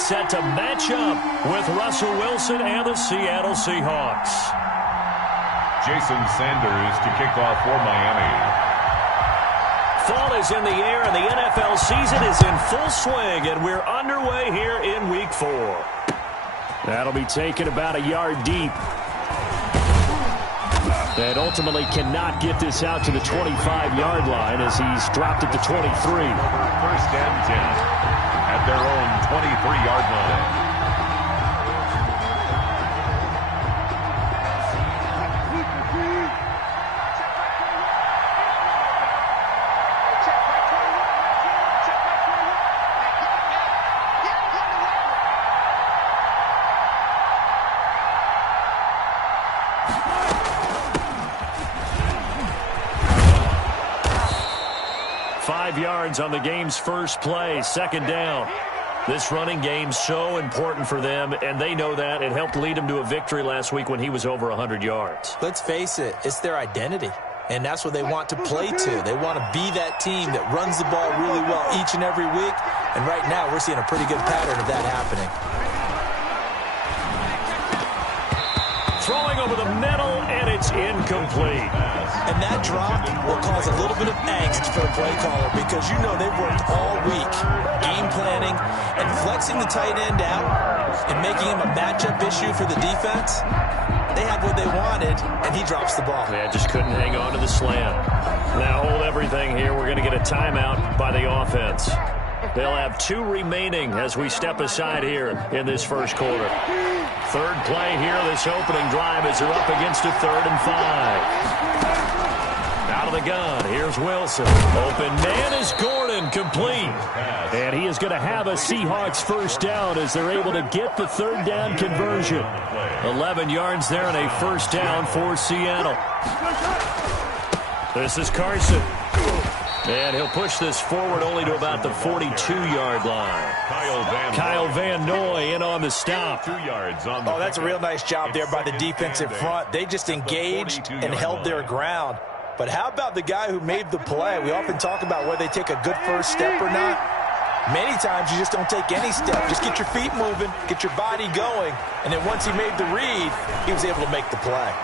gets set to match up with Russell Wilson and the Seattle Seahawks. Jason Sanders to kick off for Miami. Fall is in the air, and the NFL season is in full swing, and we're underway here in Week 4. That'll be taken about a yard deep. And ultimately cannot get this out to the 25-yard line as he's dropped it to 23. First and 10 at their own 23-yard line. 5 yards on the game's first play, second down. This running game's so important for them, and they know that. It helped lead them to a victory last week when he was over 100 yards. Let's face it, it's their identity, and that's what they want to play to. They want to be that team that runs the ball really well each and every week, and right now we're seeing a pretty good pattern of that happening. Throwing over the middle, and it's incomplete. And that drop will cause a little bit of angst for the play caller because you know they've worked all week game planning and flexing the tight end out and making him a matchup issue for the defense. They had what they wanted, and he drops the ball. Yeah, just couldn't hang on to the slant. Now hold everything here. We're going to get a timeout by the offense. They'll have 2 remaining as we step aside here in this first quarter. Third play here, this opening drive as they're up against a 3rd and 5. Out of the gun, here's Wilson. Open man is Gordon, complete. And he is going to have a Seahawks first down as they're able to get the 3rd down conversion. 11 yards there and a first down for Seattle. This is Carson. And he'll push this forward only to about the 42-yard line. Kyle Van Noy in on the stop. 2 yards on the that's a real nice job there by the defensive front. They just engaged and held their ground. But how about the guy who made the play? We often talk about whether they take a good first step or not. Many times you just don't take any step. Just get your feet moving, get your body going, and then once he made the read, he was able to make the play.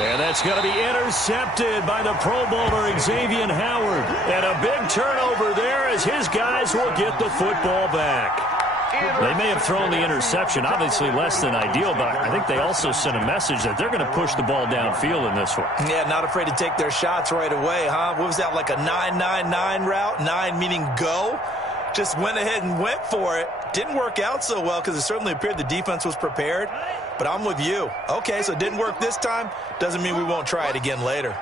And that's going to be intercepted by the Pro Bowler Xavier Howard. And a big turnover there as his guys will get the football back. They may have thrown the interception, obviously less than ideal, but I think they also sent a message that they're going to push the ball downfield in this one. Yeah, not afraid to take their shots right away, huh? What was that, like a 9-9-9 route? 9 meaning go? Just went ahead and went for it. Didn't work out so well because it certainly appeared the defense was prepared. But I'm with you. Okay, so it didn't work this time. Doesn't mean we won't try it again later.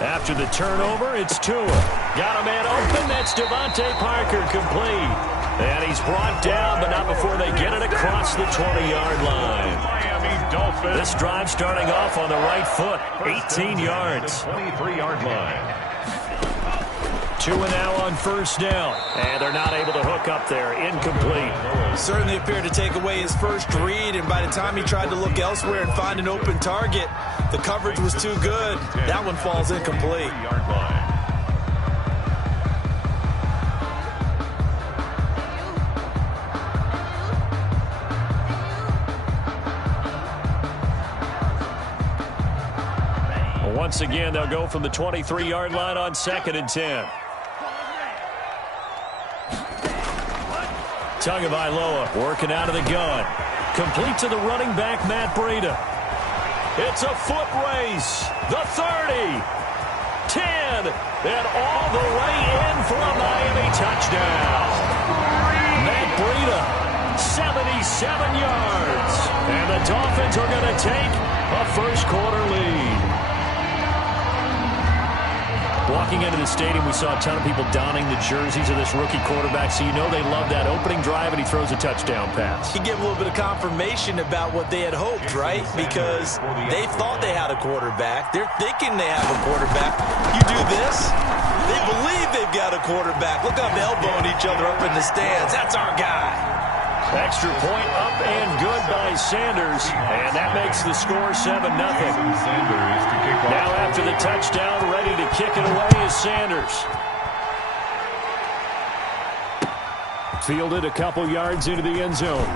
After the turnover, it's Tua. Got a man open. That's Devontae Parker, complete. And he's brought down, but not before they get it across the 20-yard line. Miami Dolphins. This drive starting off on the right foot. 18 yards. 23-yard line. Tua now on first down. And they're not able to hook up there. Incomplete. Certainly appeared to take away his first read, and by the time he tried to look elsewhere and find an open target, the coverage was too good. That one falls incomplete. Yard line. Once again, they'll go from the 23-yard line on 2nd and 10. Tagovailoa working out of the gun. Complete to the running back, Matt Breida. It's a foot race. The 30. 10. And all the way in for a Miami touchdown. Matt Breida, 77 yards. And the Dolphins are going to take a first quarter lead. Walking into the stadium, we saw a ton of people donning the jerseys of this rookie quarterback, so you know they love that opening drive, and he throws a touchdown pass. He gave a little bit of confirmation about what they had hoped, right? Because they thought they had a quarterback. They're thinking they have a quarterback. You do this, they believe they've got a quarterback. Look up, elbowing each other up in the stands. That's our guy. Extra point up and good by Sanders, and that makes the score 7-0. Sanders to kick off. Now after the touchdown, ready to kick it away is Sanders. Fielded a couple yards into the end zone.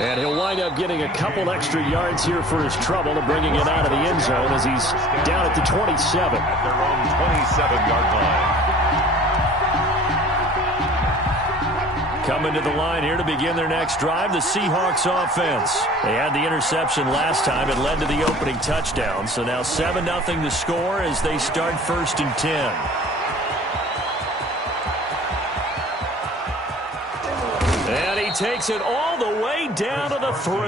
And he'll wind up getting a couple extra yards here for his trouble and bringing it out of the end zone as he's down at the 27. At their own 27-yard line. Coming to the line here to begin their next drive, the Seahawks offense. They had the interception last time. It led to the opening touchdown. So now 7-0 to score as they start 1st and 10. And he takes it all the way down to the 3.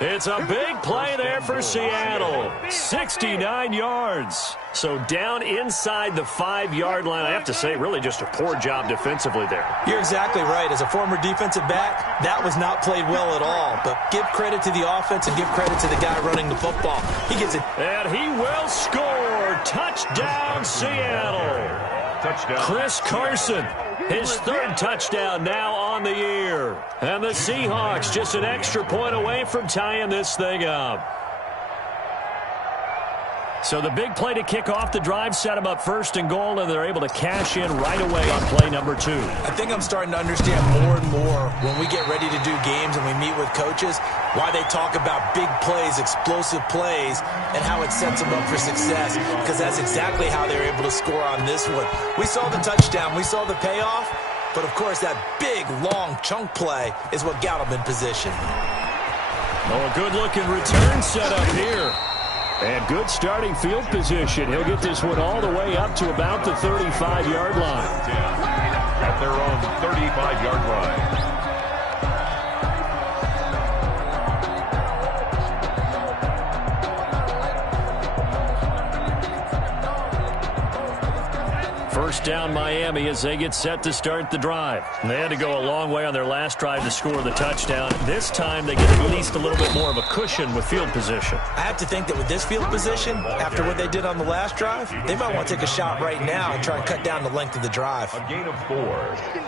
It's a big play there for Seattle. 69 yards. So down inside the 5-yard line. I have to say, really just a poor job defensively there. You're exactly right. As a former defensive back, that was not played well at all. But give credit to the offense and give credit to the guy running the football. He gets it. And he will score. Touchdown, Seattle. Touchdown. Chris Carson. His 3rd touchdown now on the year. And the Seahawks just an extra point away from tying this thing up. So the big play to kick off the drive set them up 1st and goal, and they're able to cash in right away on play number 2. I think I'm starting to understand more and more when we get ready to do games and we meet with coaches why they talk about big plays, explosive plays, and how it sets them up for success, because that's exactly how they were able to score on this one. We saw the touchdown. We saw the payoff, but, of course, that big, long chunk play is what got them in position. Oh, a good-looking return set up here. And good starting field position. He'll get this one all the way up to about the 35-yard line. At their own 35-yard line. First down Miami as they get set to start the drive. And they had to go a long way on their last drive to score the touchdown. This time they get at least a little bit more of a cushion with field position. I have to think that with this field position, after what they did on the last drive, they might want to take a shot right now and try and cut down the length of the drive. A gain of 4.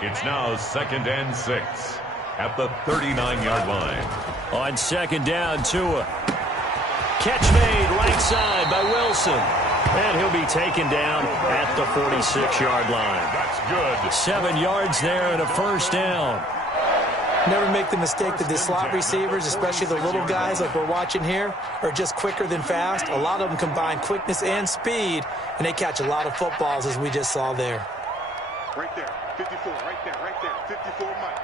It's now 2nd and 6 at the 39-yard line. On 2nd down, Tua. Catch made right side by Wilson. And he'll be taken down at the 46-yard line. That's good. 7 yards there and a 1st down. Never make the mistake that the slot receivers, especially the little guys like we're watching here, are just quicker than fast. A lot of them combine quickness and speed, and they catch a lot of footballs, as we just saw there. Right there, 54, right there, 54 Mike.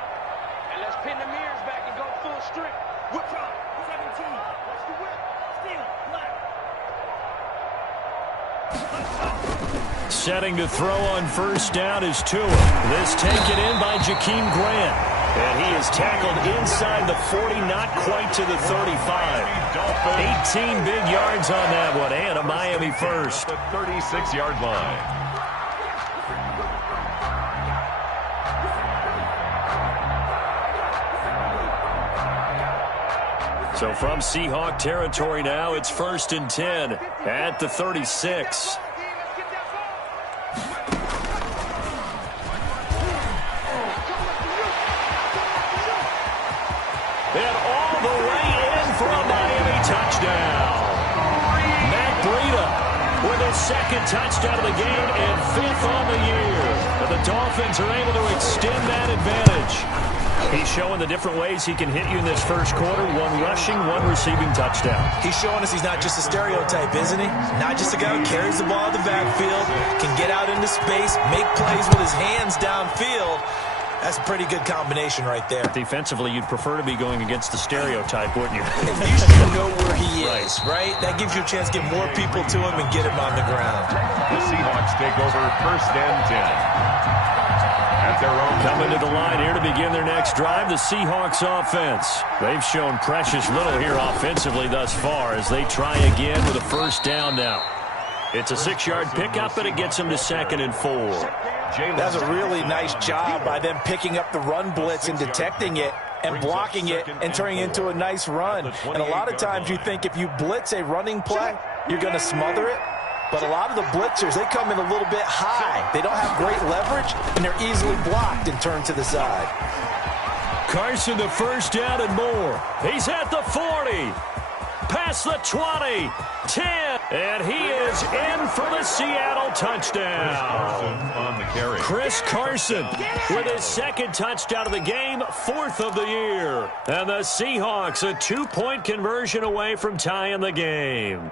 And let's pin the mirrors back and go full strip. Whip up, 17, watch the whip, steal, left. Setting to throw on 1st down is Tua. This taken in by Jakeem Grant. And he is tackled inside the 40, not quite to the 35. 18 big yards on that one, and a Miami first. The 36-yard line. So from Seahawk territory now, it's 1st and 10 at the 36. And all the way in for a Miami touchdown. Matt Breida with his 2nd touchdown of the game and 5th on the year. And the Dolphins are able to extend that advantage. He's showing the different ways he can hit you in this 1st quarter. 1 rushing, 1 receiving touchdown. He's showing us he's not just a stereotype, isn't he? Not just a guy who carries the ball in the backfield, can get out into space, make plays with his hands downfield. That's a pretty good combination right there. Defensively, you'd prefer to be going against the stereotype, wouldn't you? At least you know where he is, right? That gives you a chance to get more people to him and get him on the ground. The Seahawks take over 1st and 10. At their own. Coming to the line here to begin their next drive, the Seahawks offense. They've shown precious little here offensively thus far as they try again with a 1st down now. It's a 6-yard pickup, and it gets them to 2nd and 4. That's a really nice job by them picking up the run blitz and detecting it and blocking it and turning it into a nice run. And a lot of times you think if you blitz a running play, you're going to smother it. But a lot of the blitzers, they come in a little bit high. They don't have great leverage, and they're easily blocked and turned to the side. Carson the 1st down and more. He's at the 40. Past the 20. 10. And he is in for the Seattle touchdown. On the carry. Chris Carson with his second touchdown of the game, 4th of the year. And the Seahawks a 2-point conversion away from tying the game.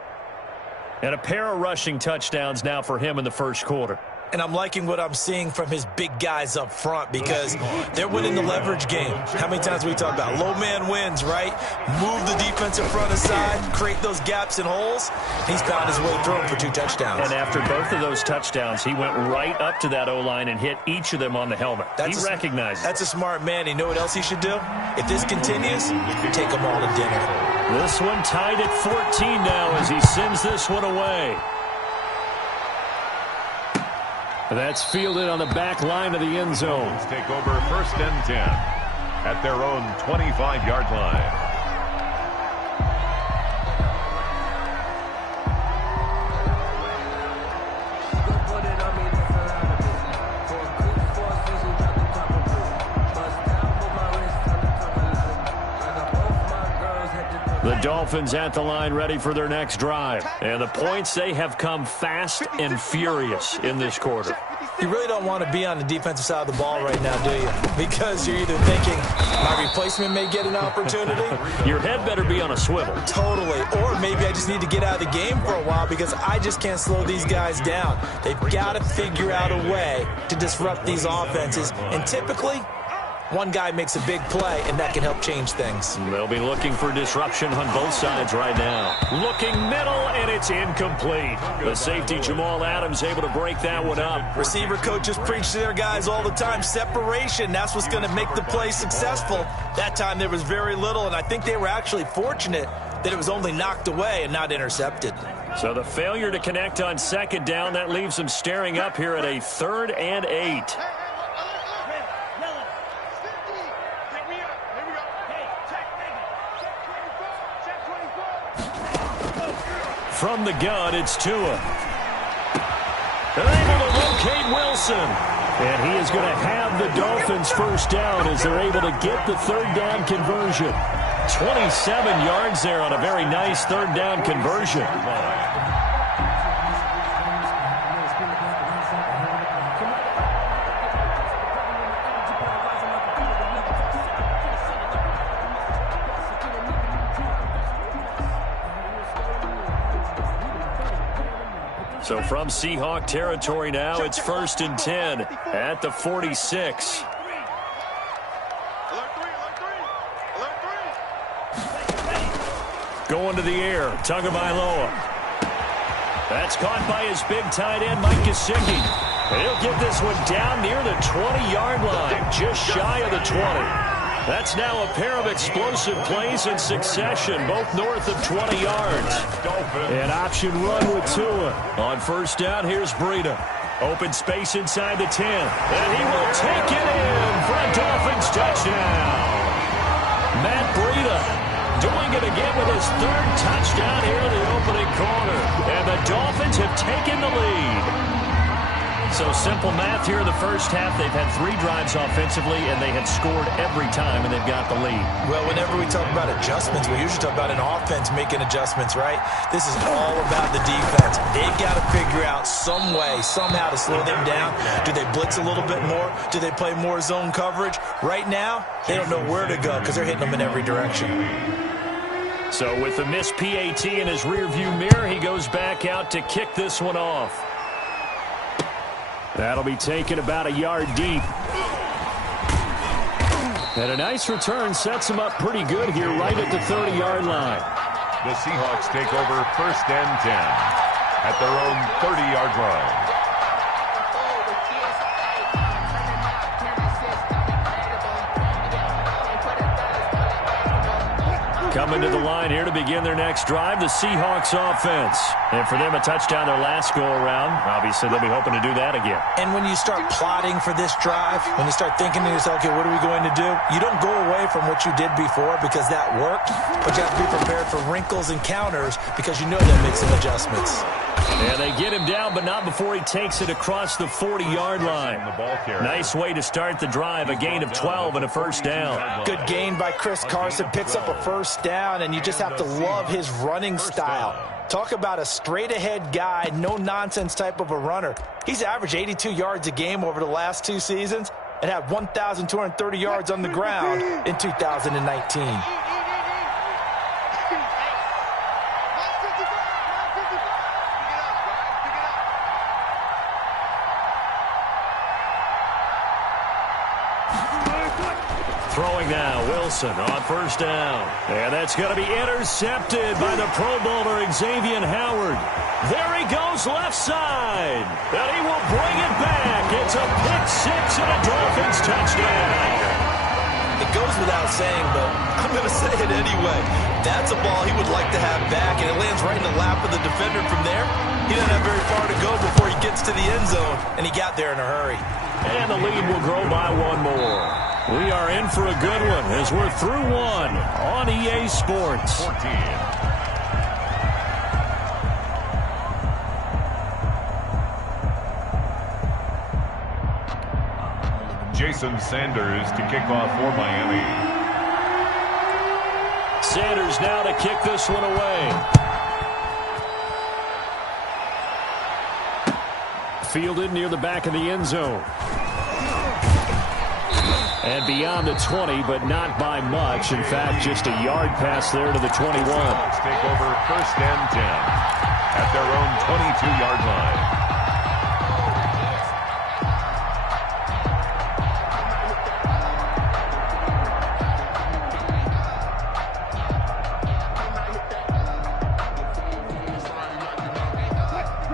And a pair of rushing touchdowns now for him in the first quarter. And I'm liking what I'm seeing from his big guys up front because they're winning the leverage game. How many times we talk about low man wins, right? Move the defensive front aside, create those gaps and holes. He's found his way through them for 2 touchdowns. And after both of those touchdowns, he went right up to that O-line and hit each of them on the helmet. He recognized it. That's a smart man. You know what else he should do? If this continues, take them all to dinner. This one tied at 14 now as he sends this one away. That's fielded on the back line of the end zone. Let's take over 1st and 10 at their own 25-yard line. The Dolphins at the line ready for their next drive. And the points, they have come fast and furious in this quarter. You really don't want to be on the defensive side of the ball right now, do you? Because you're either thinking, my replacement may get an opportunity. Your head better be on a swivel. Totally. Or maybe I just need to get out of the game for a while because I just can't slow these guys down. They've got to figure out a way to disrupt these offenses. And typically, one guy makes a big play, and that can help change things. They'll be looking for disruption on both sides right now. Looking middle, and it's incomplete. The safety, Jamal Adams, able to break that one up. Receiver coaches preach to their guys all the time. Separation, that's what's going to make the play successful. That time there was very little, and I think they were actually fortunate that it was only knocked away and not intercepted. So the failure to connect on 2nd down, that leaves them staring up here at a 3rd and 8. From the gun, it's Tua. They're able to locate Wilson. And he is going to have the Dolphins first down as they're able to get the 3rd down conversion. 27 yards there on a very nice 3rd down conversion. So from Seahawk territory now, it's 1st and 10 at the 46. Going to the air, Tagovailoa. That's caught by his big tight end, Mike Gesicki. And he'll get this one down near the 20-yard line, just shy of the 20. That's now a pair of explosive plays in succession, both north of 20 yards. An option run with Tua. On 1st down, here's Breida. Open space inside the 10. And he will take it in for a Dolphins touchdown. Matt Breida doing it again with his 3rd touchdown here in the opening quarter. And the Dolphins have taken the lead. So simple math here in the first half. They've had 3 drives offensively, and they have scored every time, and they've got the lead. Well, whenever we talk about adjustments, we usually talk about an offense making adjustments, right? This is all about the defense. They've got to figure out some way, somehow to slow them down. Do they blitz a little bit more? Do they play more zone coverage? Right now, they don't know where to go because they're hitting them in every direction. So with the missed PAT in his rearview mirror, he goes back out to kick this one off. That'll be taken about a yard deep. And a nice return sets him up pretty good here right at the 30-yard line. The Seahawks take over 1st and 10 at their own 30-yard line. Coming to the line here to begin their next drive, the Seahawks offense. And for them, a touchdown their last go-around. Obviously, they'll be hoping to do that again. And when you start plotting for this drive, when you start thinking to yourself, okay, what are we going to do? You don't go away from what you did before because that worked, but you have to be prepared for wrinkles and counters because you know that makes some adjustments. And they get him down, but not before he takes it across the 40-yard line. Nice way to start the drive, a gain of 12 and a first down. Good gain by Chris Carson, picks up a first down, and you just have to love his running style. Talk about a straight-ahead guy, no-nonsense type of a runner. He's averaged 82 yards a game over the last 2 seasons and had 1,230 yards on the ground in 2019. Throwing now, Wilson on first down. And that's going to be intercepted by the Pro Bowler, Xavier Howard. There he goes left side. And he will bring it back. It's a pick-6 and a Dolphins touchdown. It goes without saying, but I'm going to say it anyway. That's a ball he would like to have back, and it lands right in the lap of the defender from there. He doesn't have very far to go before he gets to the end zone, and he got there in a hurry. And the lead will grow by 1 more. We are in for a good one as we're through 1 on EA Sports. 14. Jason Sanders to kick off for Miami. Sanders now to kick this one away. Fielded near the back of the end zone. And beyond the 20, but not by much. In fact, just a yard pass there to the 21. Seahawks take over first and 10 at their own 22-yard line.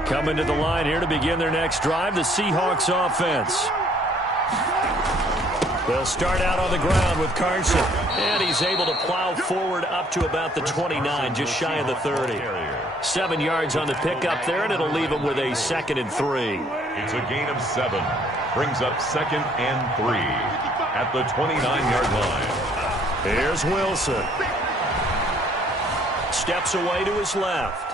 Coming to the line here to begin their next drive, the Seahawks offense. They'll start out on the ground with Carson. And he's able to plow forward up to about the 29, just shy of the 30. 7 yards on the pickup there, and it'll leave him with a 2nd and 3. It's a gain of 7. Brings up 2nd and 3 at the 29-yard line. Here's Wilson. Steps away to his left.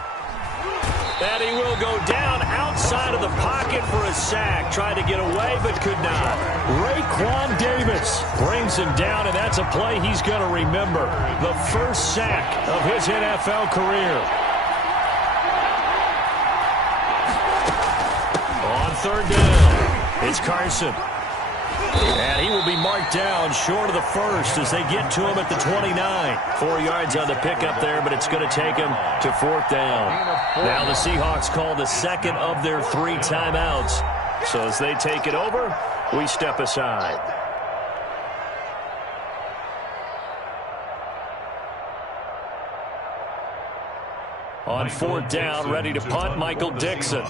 And he will go down outside of the pocket for a sack. Tried to get away, but could not. Raekwon Davis brings him down, and that's a play he's going to remember. The first sack of his NFL career. On third down, it's Carson. And he will be marked down short of the first as they get to him at the 29. 4 yards on the pickup there, but it's going to take him to 4th down. Now the Seahawks call the 2nd of their 3 timeouts. So as they take it over, we step aside. On 4th down, ready to punt, Michael Dixon.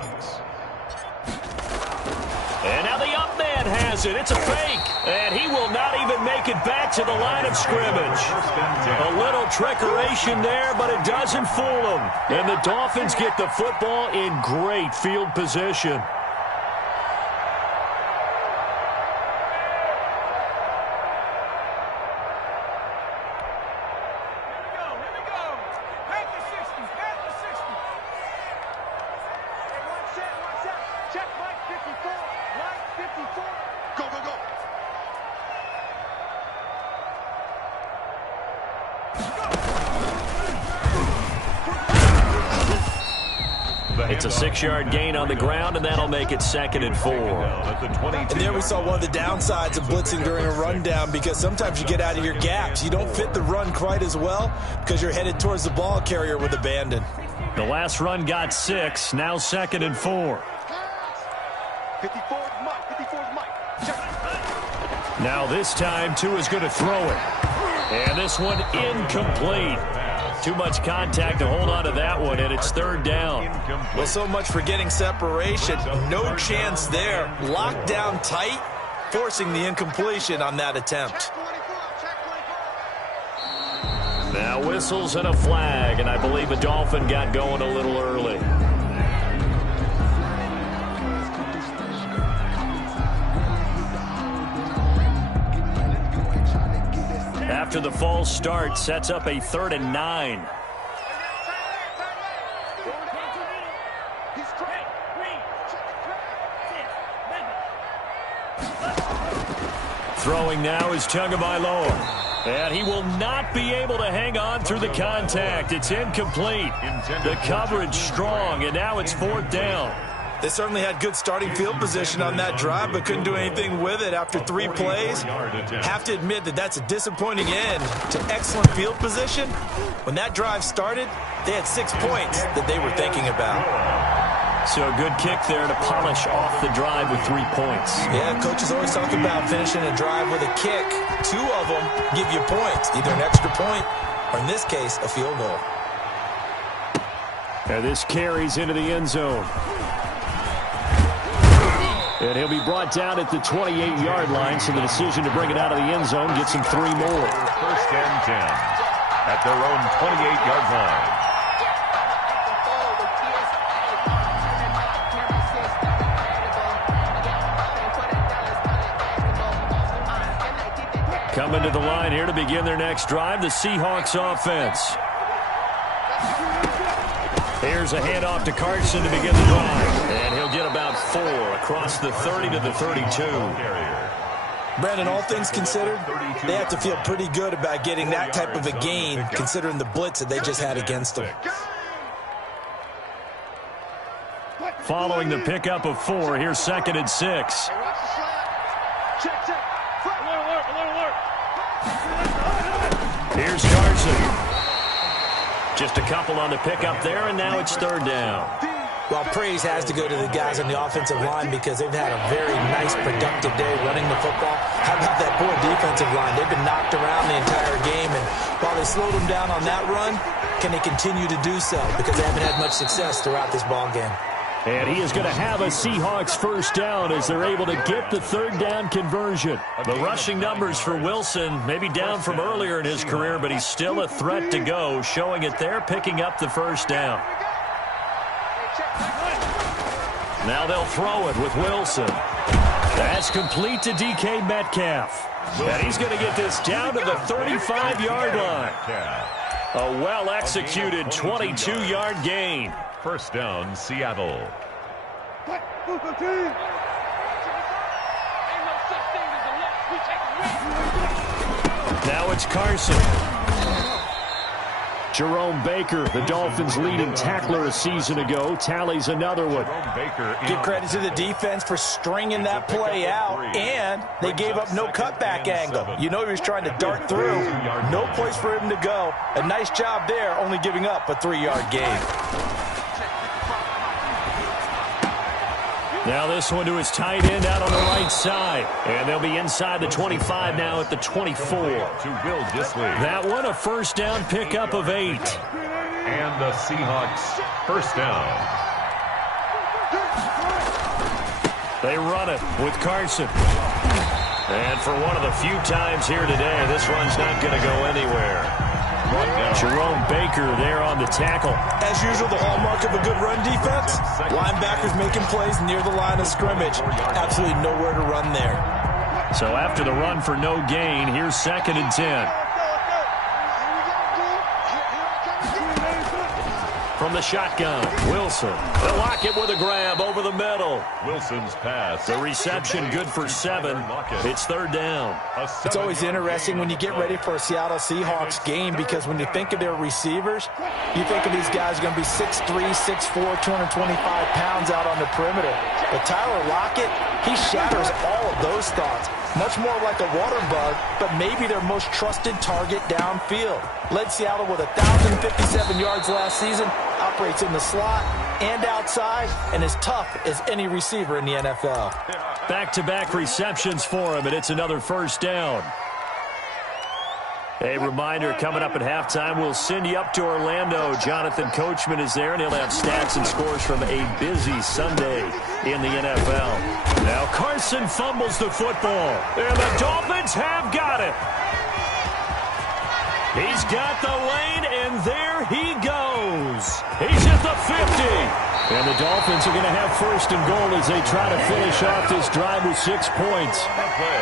And now the up man has it. It's a fake. And he will not even make it back to the line of scrimmage. A little trickeration there, but it doesn't fool him. And the Dolphins get the football in great field position. It's a 6-yard gain on the ground, and that'll make it 2nd and 4. And there we saw one of the downsides of blitzing during a rundown, because sometimes you get out of your gaps. You don't fit the run quite as well because you're headed towards the ball carrier with abandon. The last run got 6, now 2nd and 4. 54 is Mike. 54 is Mike. Now this time, Tua's going to throw it. And this one incomplete. Too much contact to hold on to that one, and it's 3rd down. Well, so much for getting separation. No chance there. Locked down tight, forcing the incompletion on that attempt. Now whistles and a flag, and I believe a Dolphin got going a little early. After the false start, sets up a 3rd and 9. Throwing now is Tagovailoa. And he will not be able to hang on through the contact. It's incomplete. The coverage strong, and now it's 4th down. They certainly had good starting field position on that drive, but couldn't do anything with it after 3 plays. Have to admit that that's a disappointing end to excellent field position. When that drive started, they had 6 points that they were thinking about. So a good kick there to polish off the drive with 3 points. Yeah, coaches always talk about finishing a drive with a kick. 2 of them give you points, either an extra point or, in this case, a field goal. And this carries into the end zone. And he'll be brought down at the 28-yard line, so the decision to bring it out of the end zone gets him 3 more. 1st and 10 at their own 28-yard line. Coming to the line here to begin their next drive, the Seahawks offense. Here's a handoff to Carson to begin the drive. And he'll get about 4 across the 30 to the 32. Brandon, all things considered, they have to feel pretty good about getting that type of a gain, considering the blitz that they just had against them. Following the pickup of 4, here's 2nd and 6. Here's Carson. Just a couple on the pickup there, and now it's 3rd down. Well, praise has to go to the guys on the offensive line because they've had a very nice, productive day running the football. How about that poor defensive line? They've been knocked around the entire game, and while they slowed them down on that run, can they continue to do so? Because they haven't had much success throughout this ball game. And he is going to have a Seahawks 1st down as they're able to get the 3rd down conversion. The rushing numbers for Wilson maybe down from earlier in his career, but he's still a threat to go, showing it there, picking up the 1st down. Now they'll throw it with Wilson. That's complete to DK Metcalf. And he's going to get this down to the 35-yard line. A well-executed 22-yard gain. 1st down, Seattle. Now it's Carson. Jerome Baker, the Dolphins' leading tackler a season ago, tallies another one. Give credit to the defense for stringing that play out, and they gave up no cutback angle. You know he was trying to dart through. No place for him to go. A nice job there, only giving up a 3-yard gain. Now this one to his tight end out on the right side. And they'll be inside the 25 now at the 24. That one a 1st down pickup of 8. And the Seahawks 1st down. They run it with Carson. And for one of the few times here today, this run's not going to go anywhere. Jerome Baker there on the tackle. As usual, the hallmark of a good run defense, linebackers making plays near the line of scrimmage. Absolutely nowhere to run there. So after the run for no gain, here's 2nd and 10. From the shotgun, Wilson. They'll lock it with a grab over the middle. Wilson's pass. The reception good for 7. It's 3rd down. It's always interesting when you get ready for a Seattle Seahawks game because when you think of their receivers, you think of these guys going to be 6'3", 6'4", 225 pounds out on the perimeter. But Tyler Lockett, he shatters all of those thoughts. Much more like a water bug, but maybe their most trusted target downfield. Led Seattle with 1,057 yards last season, operates in the slot and outside, and is tough as any receiver in the NFL. Back-to-back receptions for him, and it's another 1st down. A reminder, coming up at halftime, we'll send you up to Orlando. Jonathan Coachman is there, and he'll have stats and scores from a busy Sunday in the NFL. Now Carson fumbles the football, and the Dolphins have got it. He's got the lane, and there he goes. He's at the 50. And the Dolphins are going to have first and goal as they try to finish off this drive with 6 points.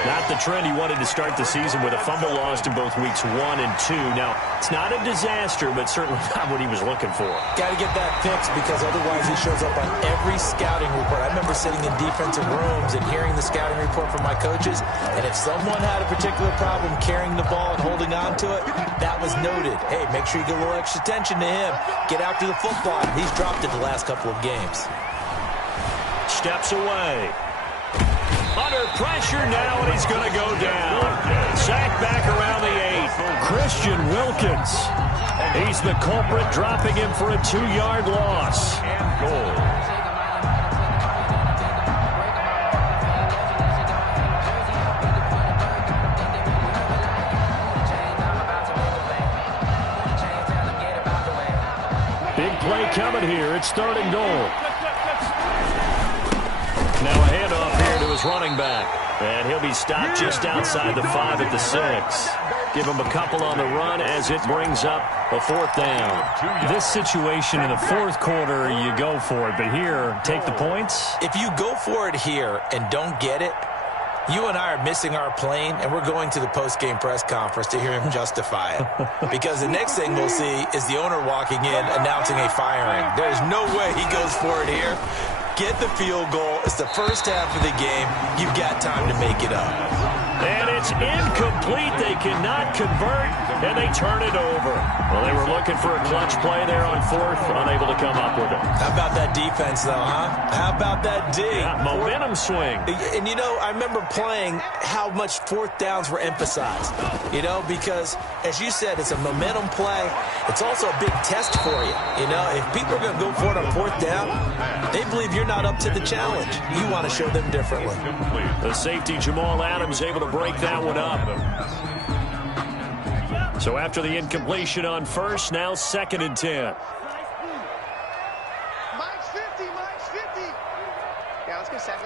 Not the trend he wanted to start the season with a fumble lost in both weeks 1 and 2. Now, it's not a disaster, but certainly not what he was looking for. Got to get that fixed because otherwise he shows up on every scouting report. I remember sitting in defensive rooms and hearing the scouting report from my coaches, and if someone had a particular problem carrying the ball and holding on to it, that was noted. Hey, make sure you get a little extra attention to him. Get after the football. He's dropped it the last couple of games. Steps away. Under pressure now, and he's going to go down. Sacked back around the 8. Christian Wilkins. He's the culprit, dropping him for a 2-yard loss. And goal. Big play coming here. It's 3rd and goal. Now a handoff here to his running back. And he'll be stopped just outside the 5 at the 6. Give him a couple on the run as it brings up a 4th down. This situation in the 4th quarter, you go for it. But here, take the points. If you go for it here and don't get it, you and I are missing our plane, and we're going to the post-game press conference to hear him justify it. Because the next thing we'll see is the owner walking in announcing a firing. There's no way he goes for it here. Get the field goal. It's the first half of the game. You've got time to make it up. And it's incomplete. They cannot convert, and they turn it over. Well, they were looking for a clutch play there on 4th, unable to come up with it. How about that defense, though, huh? How about that D? Yeah, momentum swing. And, you know, I remember playing how much 4th downs were emphasized, you know, because, as you said, it's a momentum play. It's also a big test for you. You know, if people are going to go for it on 4th down, they believe you're not up to the challenge. You want to show them differently. The safety, Jamal Adams, able to break that one up. So after the incompletion on 1st, now 2nd and 10. Mike's 50, Mike's 50. Yeah, let's go 7.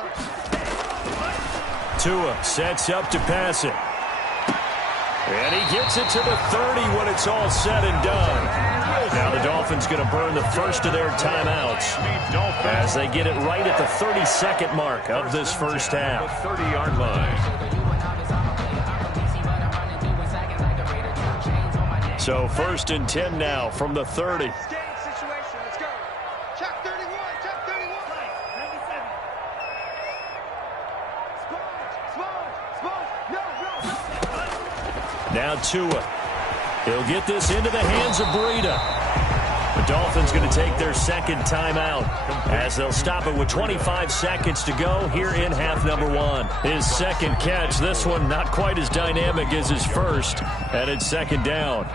Tua sets up to pass it. And he gets it to the 30 when it's all said and done. Now the Dolphins going to burn the first of their timeouts as they get it right at the 32nd mark of this first half. 30-yard line. So 1st and 10 now from the 30. Game situation. Let's go. Check 31. Check 31. 97. Sponge. No. Now Tua. He'll get this into the hands of Breida. The Dolphins going to take their 2nd timeout as they'll stop it with 25 seconds to go here in half number 1. His 2nd catch, this one not quite as dynamic as his first, and it's 2nd down.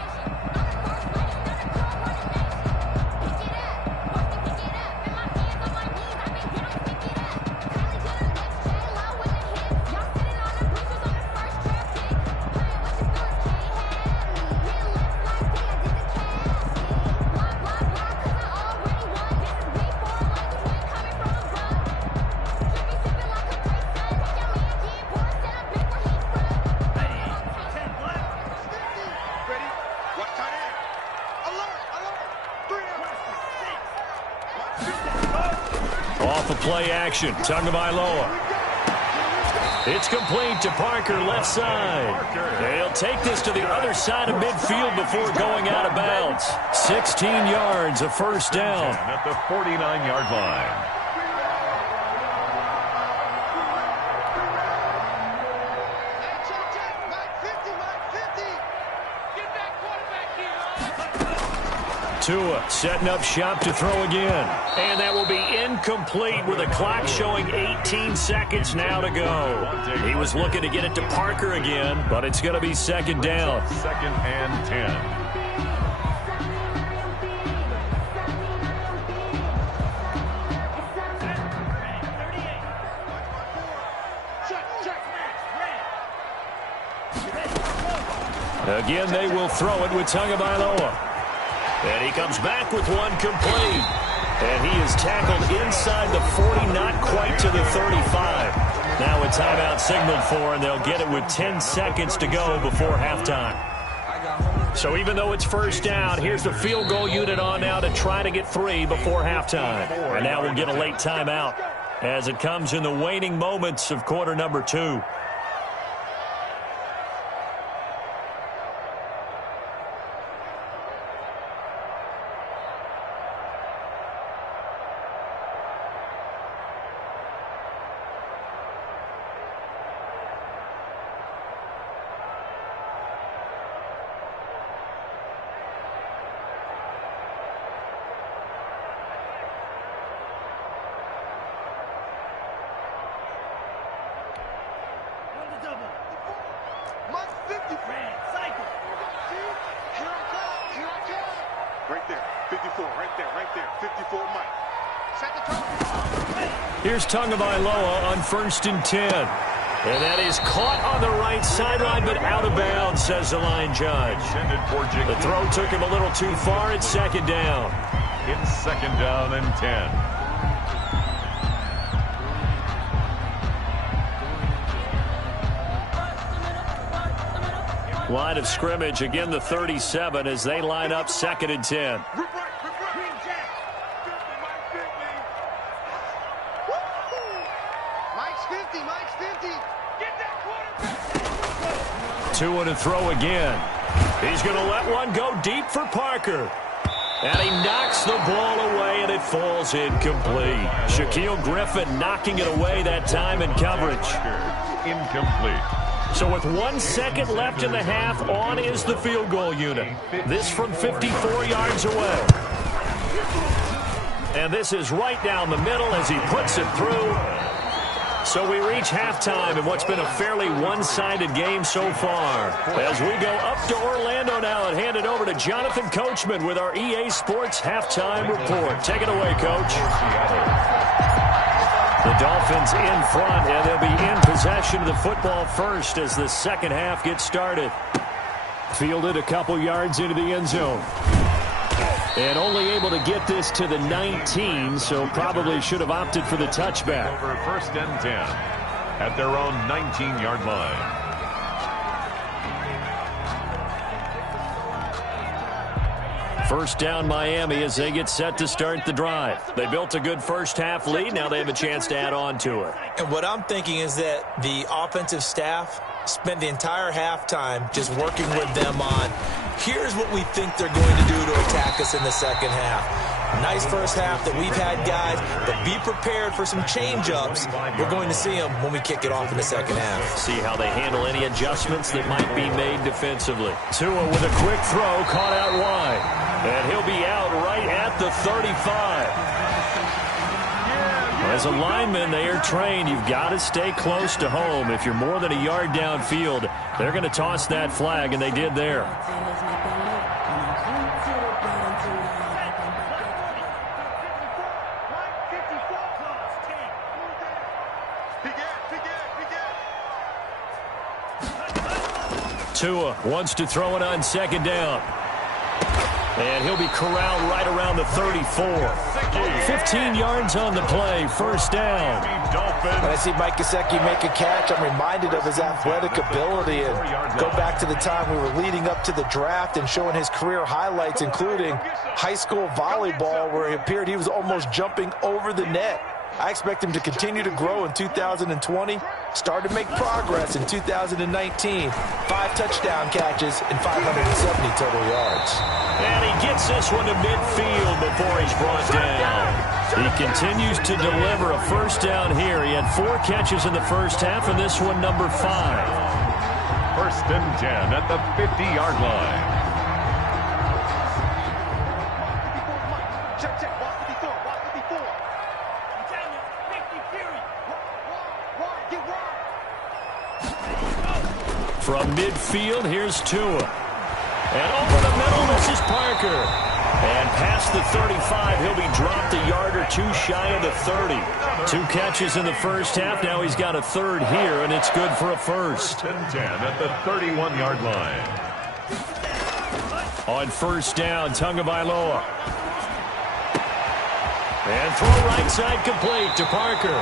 Off of play action, Tagovailoa. It's complete to Parker, left side. They'll take this to the other side of midfield before going out of bounds. 16 yards, a 1st down. At the 49-yard line. Tua setting up shop to throw again. And that will be incomplete with a clock showing 18 seconds now to go. He was looking to get it to Parker again, but it's going to be 2nd down. 2nd and 10. Again, they will throw it with Tagovailoa. And he comes back with one complete. And he is tackled inside the 40, not quite to the 35. Now a timeout signaled for, and they'll get it with 10 seconds to go before halftime. So even though it's first down, here's the field goal unit on now to try to get 3 before halftime. And now we'll get a late timeout as it comes in the waning moments of quarter number 2. Here's Tagovailoa on 1st and 10. And that is caught on the right sideline, but out of bounds, says the line judge. The throw took him a little too far. It's 2nd down. It's 2nd down and 10. Line of scrimmage, again the 37 as they line up 2nd and 10. Tua to throw again. He's going to let one go deep for Parker. And he knocks the ball away, and it falls incomplete. Shaquille Griffin knocking it away that time in coverage. Incomplete. So with 1 second left in the half, on is the field goal unit. This from 54 yards away. And this is right down the middle as he puts it through. So we reach halftime in what's been a fairly one-sided game so far. As we go up to Orlando now and hand it over to Jonathan Coachman with our EA Sports Halftime Report. Take it away, Coach. The Dolphins in front, and they'll be in possession of the football first as the second half gets started. Fielded a couple yards into the end zone. And only able to get this to the 19, so probably should have opted for the touchback. Over 1st and 10 at their own 19-yard line. First down Miami as they get set to start the drive. They built a good first half lead. Now they have a chance to add on to it. And what I'm thinking is that the offensive staff spent the entire halftime just working with them on, here's what we think they're going to do to attack us in the second half. Nice first half that we've had, guys, but be prepared for some change-ups. We're going to see them when we kick it off in the second half. See how they handle any adjustments that might be made defensively. Tua with a quick throw, caught out wide. And he'll be out right at the 35. As a lineman, they are trained. You've got to stay close to home. If you're more than a yard downfield, they're going to toss that flag, and they did there. Tua wants to throw it on 2nd down. And he'll be corralled right around the 34. 15 yards on the play, 1st down. When I see Mike Gesicki make a catch, I'm reminded of his athletic ability. And go back to the time we were leading up to the draft and showing his career highlights, including high school volleyball, where it appeared he was almost jumping over the net. I expect him to continue to grow in 2020, start to make progress in 2019. 5 touchdown catches and 570 total yards. And he gets this one to midfield before he's brought down. He continues to deliver a first down here. He had 4 catches in the first half, and this one number 5. 1st and 10 at the 50-yard line. From midfield, here's Tua. And over the middle, this is Parker. And past the 35, he'll be dropped a yard or 2 shy of the 30. 2 catches in the first half. Now he's got a 3rd here, and it's good for a first. 1st and 10 at the 31-yard line. On 1st down, Tagovailoa. And throw right side complete to Parker.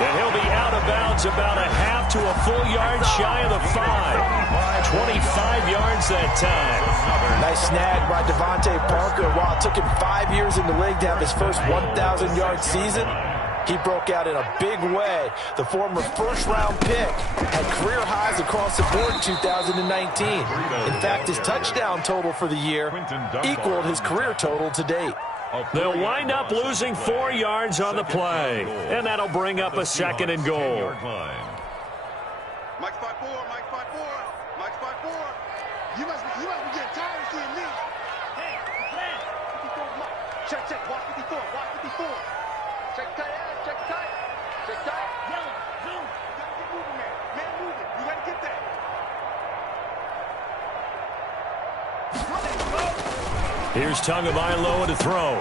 And he'll be out of bounds about a half to a full yard shy of the 5. 25 yards that time. Nice snag by Devontae Parker. While it took him 5 years in the league to have his first 1,000-yard season, he broke out in a big way. The former first-round pick had career highs across the board in 2019. In fact, his touchdown total for the year equaled his career total to date. They'll wind up losing 4 yards on the play, and that'll bring up a 2nd and goal. Mike 5-4, Mike 5-4, Mike 5-4. You must be getting tired of seeing me. Hey, plan. 54, Mike. Check, watch 54, watch 54. Check tight ass, check tight. Check tight. Yellow, zoom. You gotta get moving, man. Man moving. You gotta get that. Here's Tagovailoa to throw.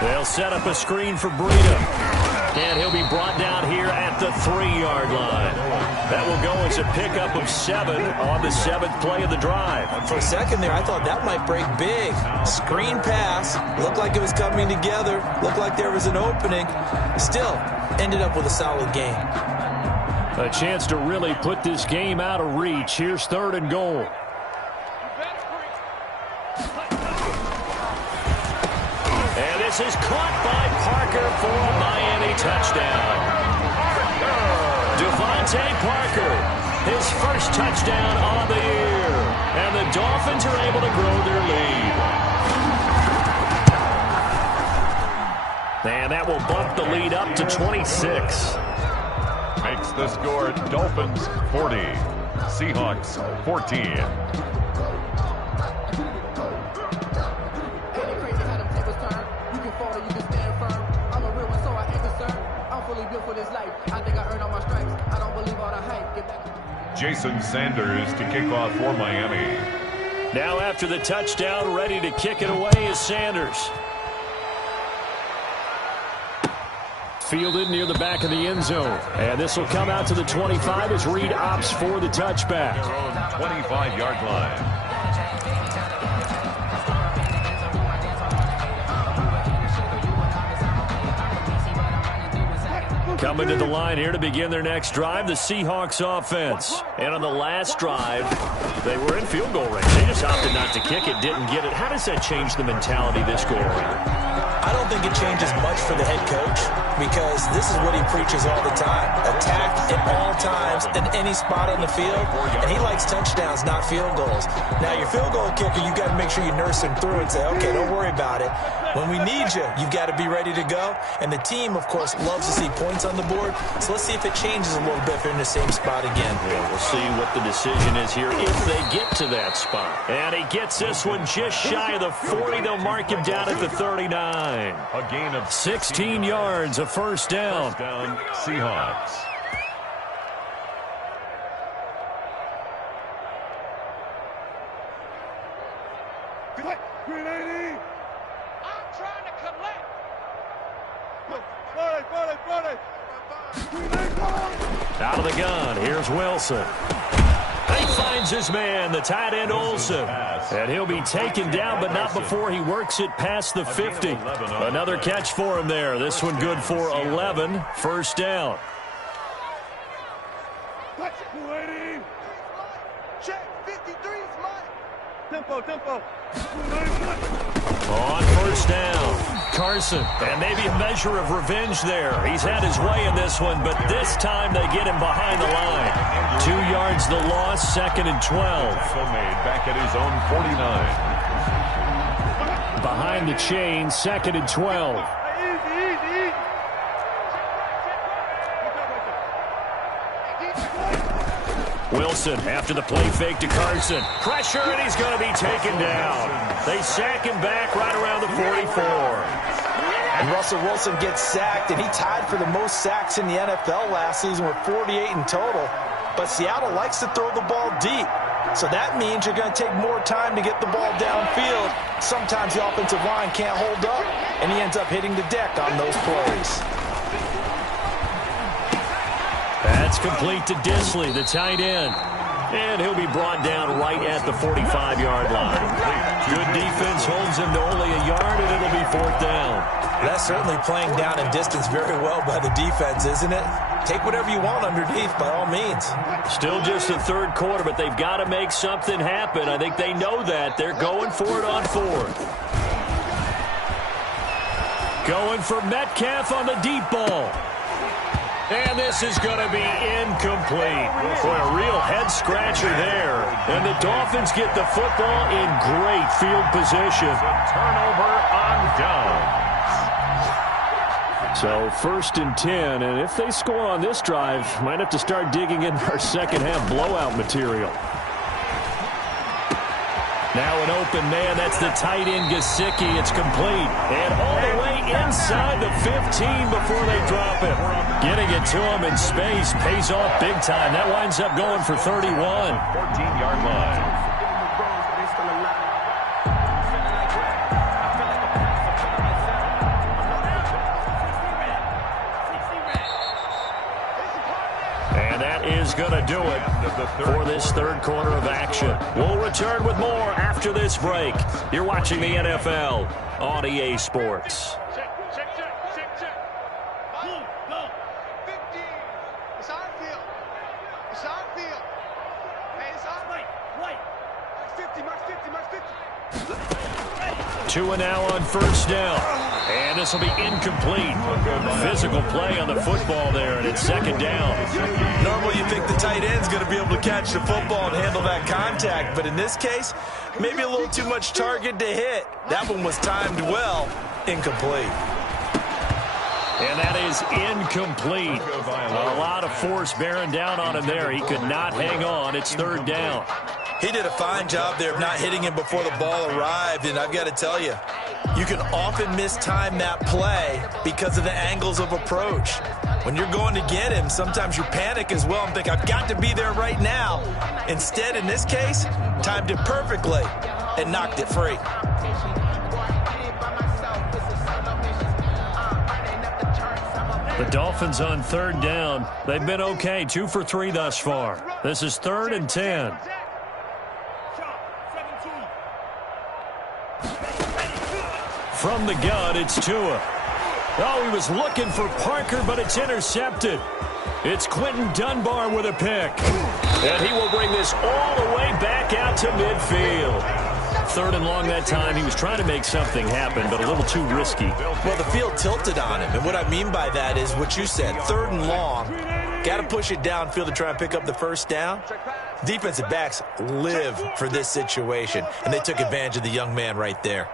They'll set up a screen for Breida. And he'll be brought down here at the 3-yard line. That will go as a pickup of 7 on the 7th play of the drive. For a second there, I thought that might break big. Screen pass. Looked like it was coming together. Looked like there was an opening. Still, ended up with a solid game. A chance to really put this game out of reach. Here's 3rd and goal. And this is caught by Parker for a Miami touchdown. Devontae Parker, his first touchdown on the year. And the Dolphins are able to grow their lead. And that will bump the lead up to 26. Makes the score Dolphins 40, Seahawks 14. Jason Sanders to kick off for Miami. Now after the touchdown, ready to kick it away is Sanders. Fielded near the back of the end zone. And this will come out to the 25 as Reed opts for the touchback. 25-yard line. Coming to the line here to begin their next drive, the Seahawks offense. And on the last drive, they were in field goal range. They just opted not to kick it, didn't get it. How does that change the mentality this go around? I don't think it changes much for the head coach because this is what he preaches all the time. Attack at all times in any spot on the field, and he likes touchdowns, not field goals. Now, your field goal kicker, you got to make sure you nurse him through and say, okay, don't worry about it. When we need you, you've got to be ready to go. And the team, of course, loves to see points on the board. So let's see if it changes a little bit if they're in the same spot again. Yeah, we'll see what the decision is here if they get to that spot. And he gets this one just shy of the 40. They'll mark him down at the 39. A gain of 16 yards, a first down. First down, Seahawks. Out of the gun, here's Wilson. He finds his man, the tight end Olsen. And he'll be taken down, but not before he works it past the 50. Another catch for him there. This one good for 11. First down. Check, 53 is mine. Tempo. On first down, Carson. And maybe a measure of revenge there. He's had his way in this one, but this time they get him behind the line. 2 yards the loss, 2nd and 12. Made back at his own 49. Behind the chain, 2nd and 12. Wilson after the play fake to Carson. Pressure, and he's going to be taken down. They sack him back right around the 44. And Russell Wilson gets sacked, and he tied for the most sacks in the NFL last season with 48 in total. But Seattle likes to throw the ball deep. So that means you're going to take more time to get the ball downfield. Sometimes the offensive line can't hold up, and he ends up hitting the deck on those plays. That's complete to Disley, the tight end. And he'll be brought down right at the 45-yard line. Good defense holds him to only a yard, and it'll be 4th down. That's certainly playing down in distance very well by the defense, isn't it? Take whatever you want underneath, by all means. Still just the 3rd quarter, but they've got to make something happen. I think they know that. They're going for it on 4th. Going for Metcalf on the deep ball. And this is going to be incomplete. Boy, a real head-scratcher there. And the Dolphins get the football in great field position. Turnover on downs. So 1st and 10, and if they score on this drive, might have to start digging into our second-half blowout material. Now an open man, that's the tight end Gesicki. It's complete. And all the way inside the 15 before they drop it. Getting it to him in space pays off big time. That winds up going for 31. 14-yard line. Is going to do it for this 3rd quarter of action. We'll return with more after this break. You're watching the NFL on EA Sports. Check. Go. 15. It's our field. Hey, it's our right. Mark 50. 2 and now on 1st down. And this will be incomplete. Physical play on the football there, and it's 2nd down. Normally you think the tight end's going to be able to catch the football and handle that contact, but in this case, maybe a little too much target to hit. That one was timed well. Incomplete. And that is incomplete. A lot of force bearing down on him there. He could not hang on. It's 3rd down. He did a fine job there of not hitting him before the ball arrived, and I've got to tell you, you can often mistime that play because of the angles of approach. When you're going to get him, sometimes you panic as well and think, I've got to be there right now. Instead, in this case, timed it perfectly and knocked it free. The Dolphins on 3rd down. They've been okay, 2 for 3 thus far. This is 3rd and 10. From the gun, it's Tua. Oh, he was looking for Parker, but it's intercepted. It's Quentin Dunbar with a pick. And he will bring this all the way back out to midfield. 3rd and long that time. He was trying to make something happen, but a little too risky. Well, the field tilted on him, and what I mean by that is what you said, 3rd and long. Got to push it downfield to try and pick up the 1st down. Defensive backs live for this situation, and they took advantage of the young man right there.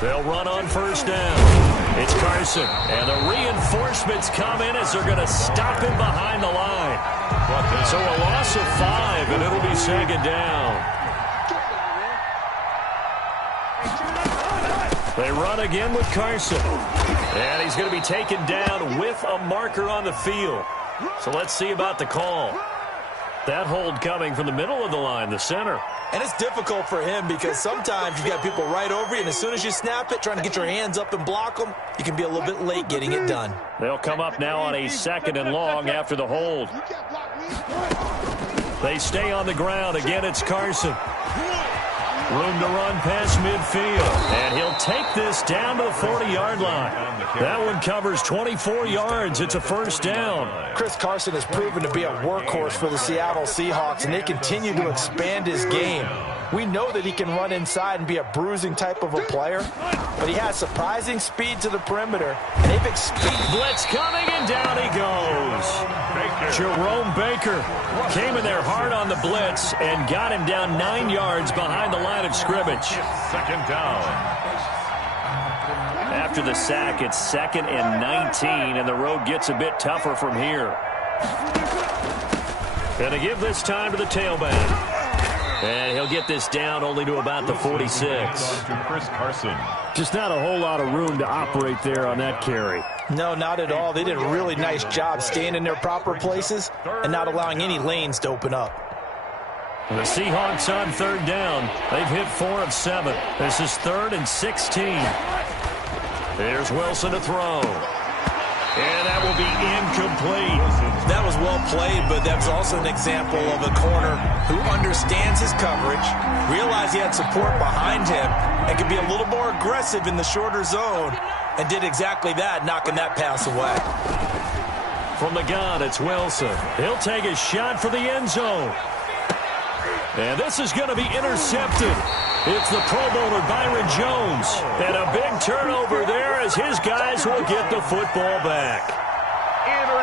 They'll run on 1st down. It's Carson, and the reinforcements come in as they're going to stop him behind the line. So a loss of 5, and it'll be 2nd down. They run again with Carson, and he's going to be taken down with a marker on the field. So let's see about the call. That hold coming from the middle of the line, the center. And it's difficult for him because sometimes you got people right over you, and as soon as you snap it, trying to get your hands up and block them, you can be a little bit late getting it done. They'll come up now on a 2nd and long after the hold. They stay on the ground. Again, it's Carson. Room to run past midfield. And he'll take this down to the 40-yard line. That one covers 24 yards. It's a 1st down. Chris Carson has proven to be a workhorse for the Seattle Seahawks, and they continue to expand his game. We know that he can run inside and be a bruising type of a player, but he has surprising speed to the perimeter. And they've blitz coming, and down he goes. Jerome Baker came in there hard on the blitz and got him down 9 yards behind the line of scrimmage. 2nd down. After the sack, it's 2nd and 19, and the road gets a bit tougher from here. Gonna give this time to the tailback. And he'll get this down only to about the 46. Chris Carson. Just not a whole lot of room to operate there on that carry. No, not at all. They did a really nice job staying in their proper places and not allowing any lanes to open up. The Seahawks on 3rd down. They've hit 4 of 7. This is 3rd and 16. There's Wilson to throw. And that will be incomplete. That was well played, but that's also an example of a corner who understands his coverage, realized he had support behind him, and could be a little more aggressive in the shorter zone, and did exactly that, knocking that pass away. From the gun, it's Wilson. He'll take a shot for the end zone. And this is going to be intercepted. It's the Pro Bowler Byron Jones. And a big turnover there as his guys will get the football back.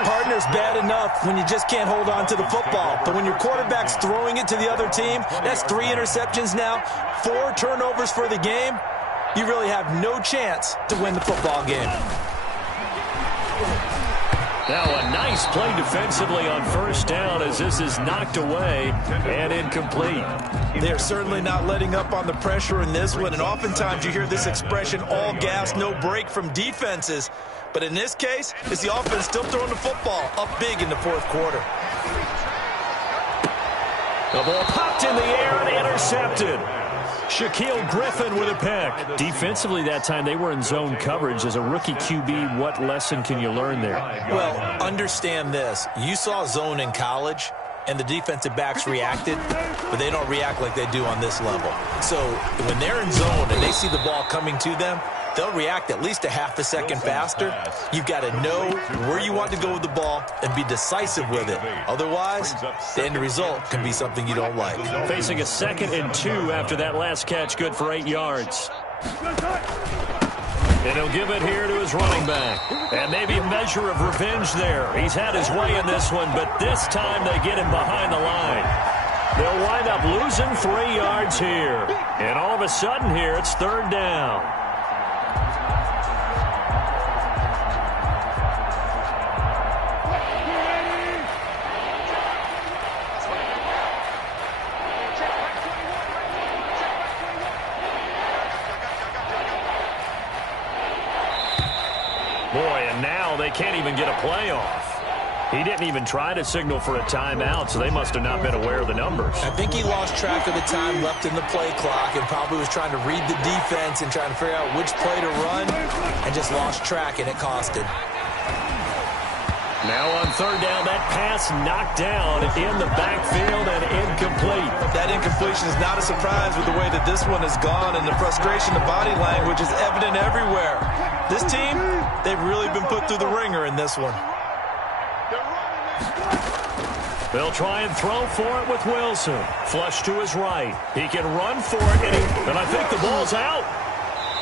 Partner's bad enough when you just can't hold on to the football. But when your quarterback's throwing it to the other team, that's 3 interceptions now, 4 turnovers for the game. You really have no chance to win the football game. Now a nice play defensively on first down as this is knocked away and incomplete. They're certainly not letting up on the pressure in this one, and oftentimes you hear this expression, all gas, no break from defenses. But in this case, it's the offense still throwing the football up big in the fourth quarter. The ball popped in the air and intercepted. Shaquille Griffin with a pick. Defensively that time, they were in zone coverage. As a rookie QB, what lesson can you learn there? Well, understand this. You saw zone in college, and the defensive backs reacted, but they don't react like they do on this level. So when they're in zone and they see the ball coming to them, they'll react at least a half a second faster. You've got to know where you want to go with the ball and be decisive with it. Otherwise, the end result can be something you don't like. Facing a 2nd and 2 after that last catch, good for 8 yards. And he'll give it here to his running back. And maybe a measure of revenge there. He's had his way in this one, but this time they get him behind the line. They'll wind up losing 3 yards here. And all of a sudden here, it's 3rd down. Boy, and now they can't even get a play off. He didn't even try to signal for a timeout, so they must have not been aware of the numbers. I think he lost track of the time left in the play clock and probably was trying to read the defense and trying to figure out which play to run and just lost track, and it cost him. Now on 3rd down, that pass knocked down in the backfield and incomplete. That incompletion is not a surprise with the way that this one has gone, and the frustration, the body language is evident everywhere. This team, they've really been put through the ringer in this one. They'll try and throw for it with Wilson. Flush to his right. He can run for it, and I think the ball's out.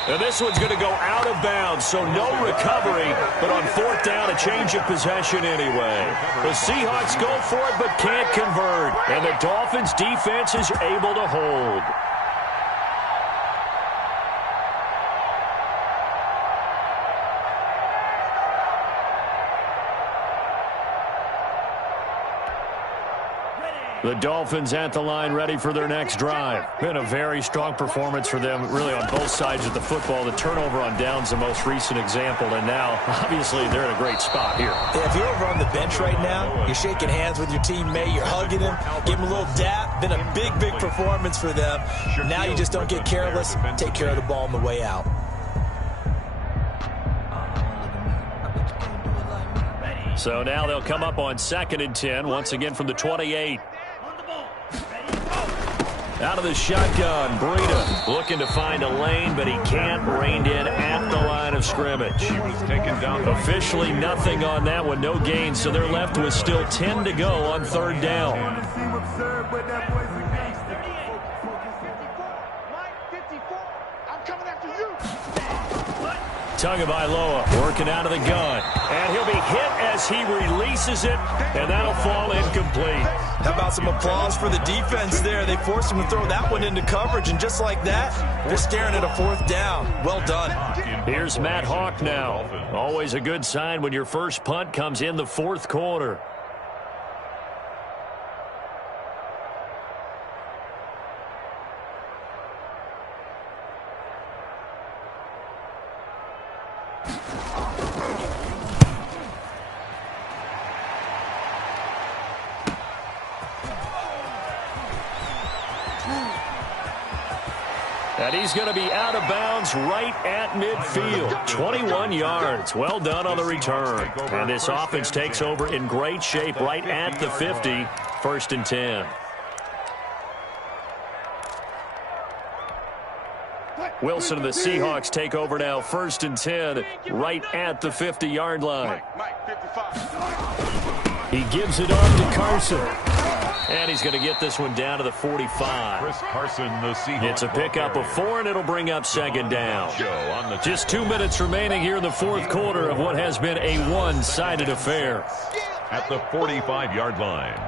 And this one's going to go out of bounds, so no recovery, but on 4th down, a change of possession anyway. The Seahawks go for it, but can't convert, and the Dolphins' defense is able to hold. The Dolphins at the line, ready for their next drive. Been a very strong performance for them, really on both sides of the football. The turnover on downs the most recent example, and now, obviously, they're in a great spot here. Yeah, if you're over on the bench right now, you're shaking hands with your teammate, you're hugging him, give him a little dap. Been a big, big performance for them. Now you just don't get careless, take care of the ball on the way out. So now they'll come up on 2nd and 10, once again from the 28. Out of the shotgun, Breida looking to find a lane, but he can't. Reined in at the line of scrimmage. He was taken down. Officially nothing on that one, no gain, so they're left with still 10 to go on 3rd down. Tagovailoa working out of the gun, and he'll be hit as he releases it, and that'll fall incomplete. How about some applause for the defense there? They forced him to throw that one into coverage, and just like that, they're staring at a 4th down. Well done. Here's Matt Hawk now. Always a good sign when your first punt comes in the 4th quarter. And he's going to be out of bounds right at midfield. 21 yards. Well done on the return. And this offense takes over in great shape right at the 50. 1st and 10. Wilson and the Seahawks take over now. 1st and 10 right at the 50-yard line. He gives it off to Carson. And he's going to get this one down to the 45. Chris Carson, the Seahawks. It's a pickup of 4, and it'll bring up 2nd down. Just 2 minutes remaining here in the 4th quarter of what has been a one-sided affair. At the 45-yard line.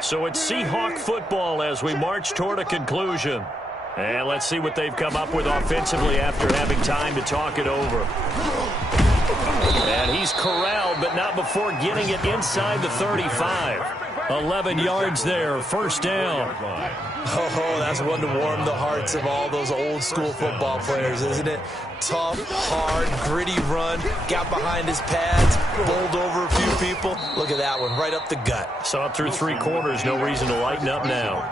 So it's Seahawk football as we march toward a conclusion. And let's see what they've come up with offensively after having time to talk it over. And he's corralled, but not before getting it inside the 35. 11 yards there, 1st down. Oh, that's one to warm the hearts of all those old-school football players, isn't it? Tough, hard, gritty run, got behind his pads, bowled over a few people. Look at that one, right up the gut. Saw it through 3 quarters, no reason to lighten up now.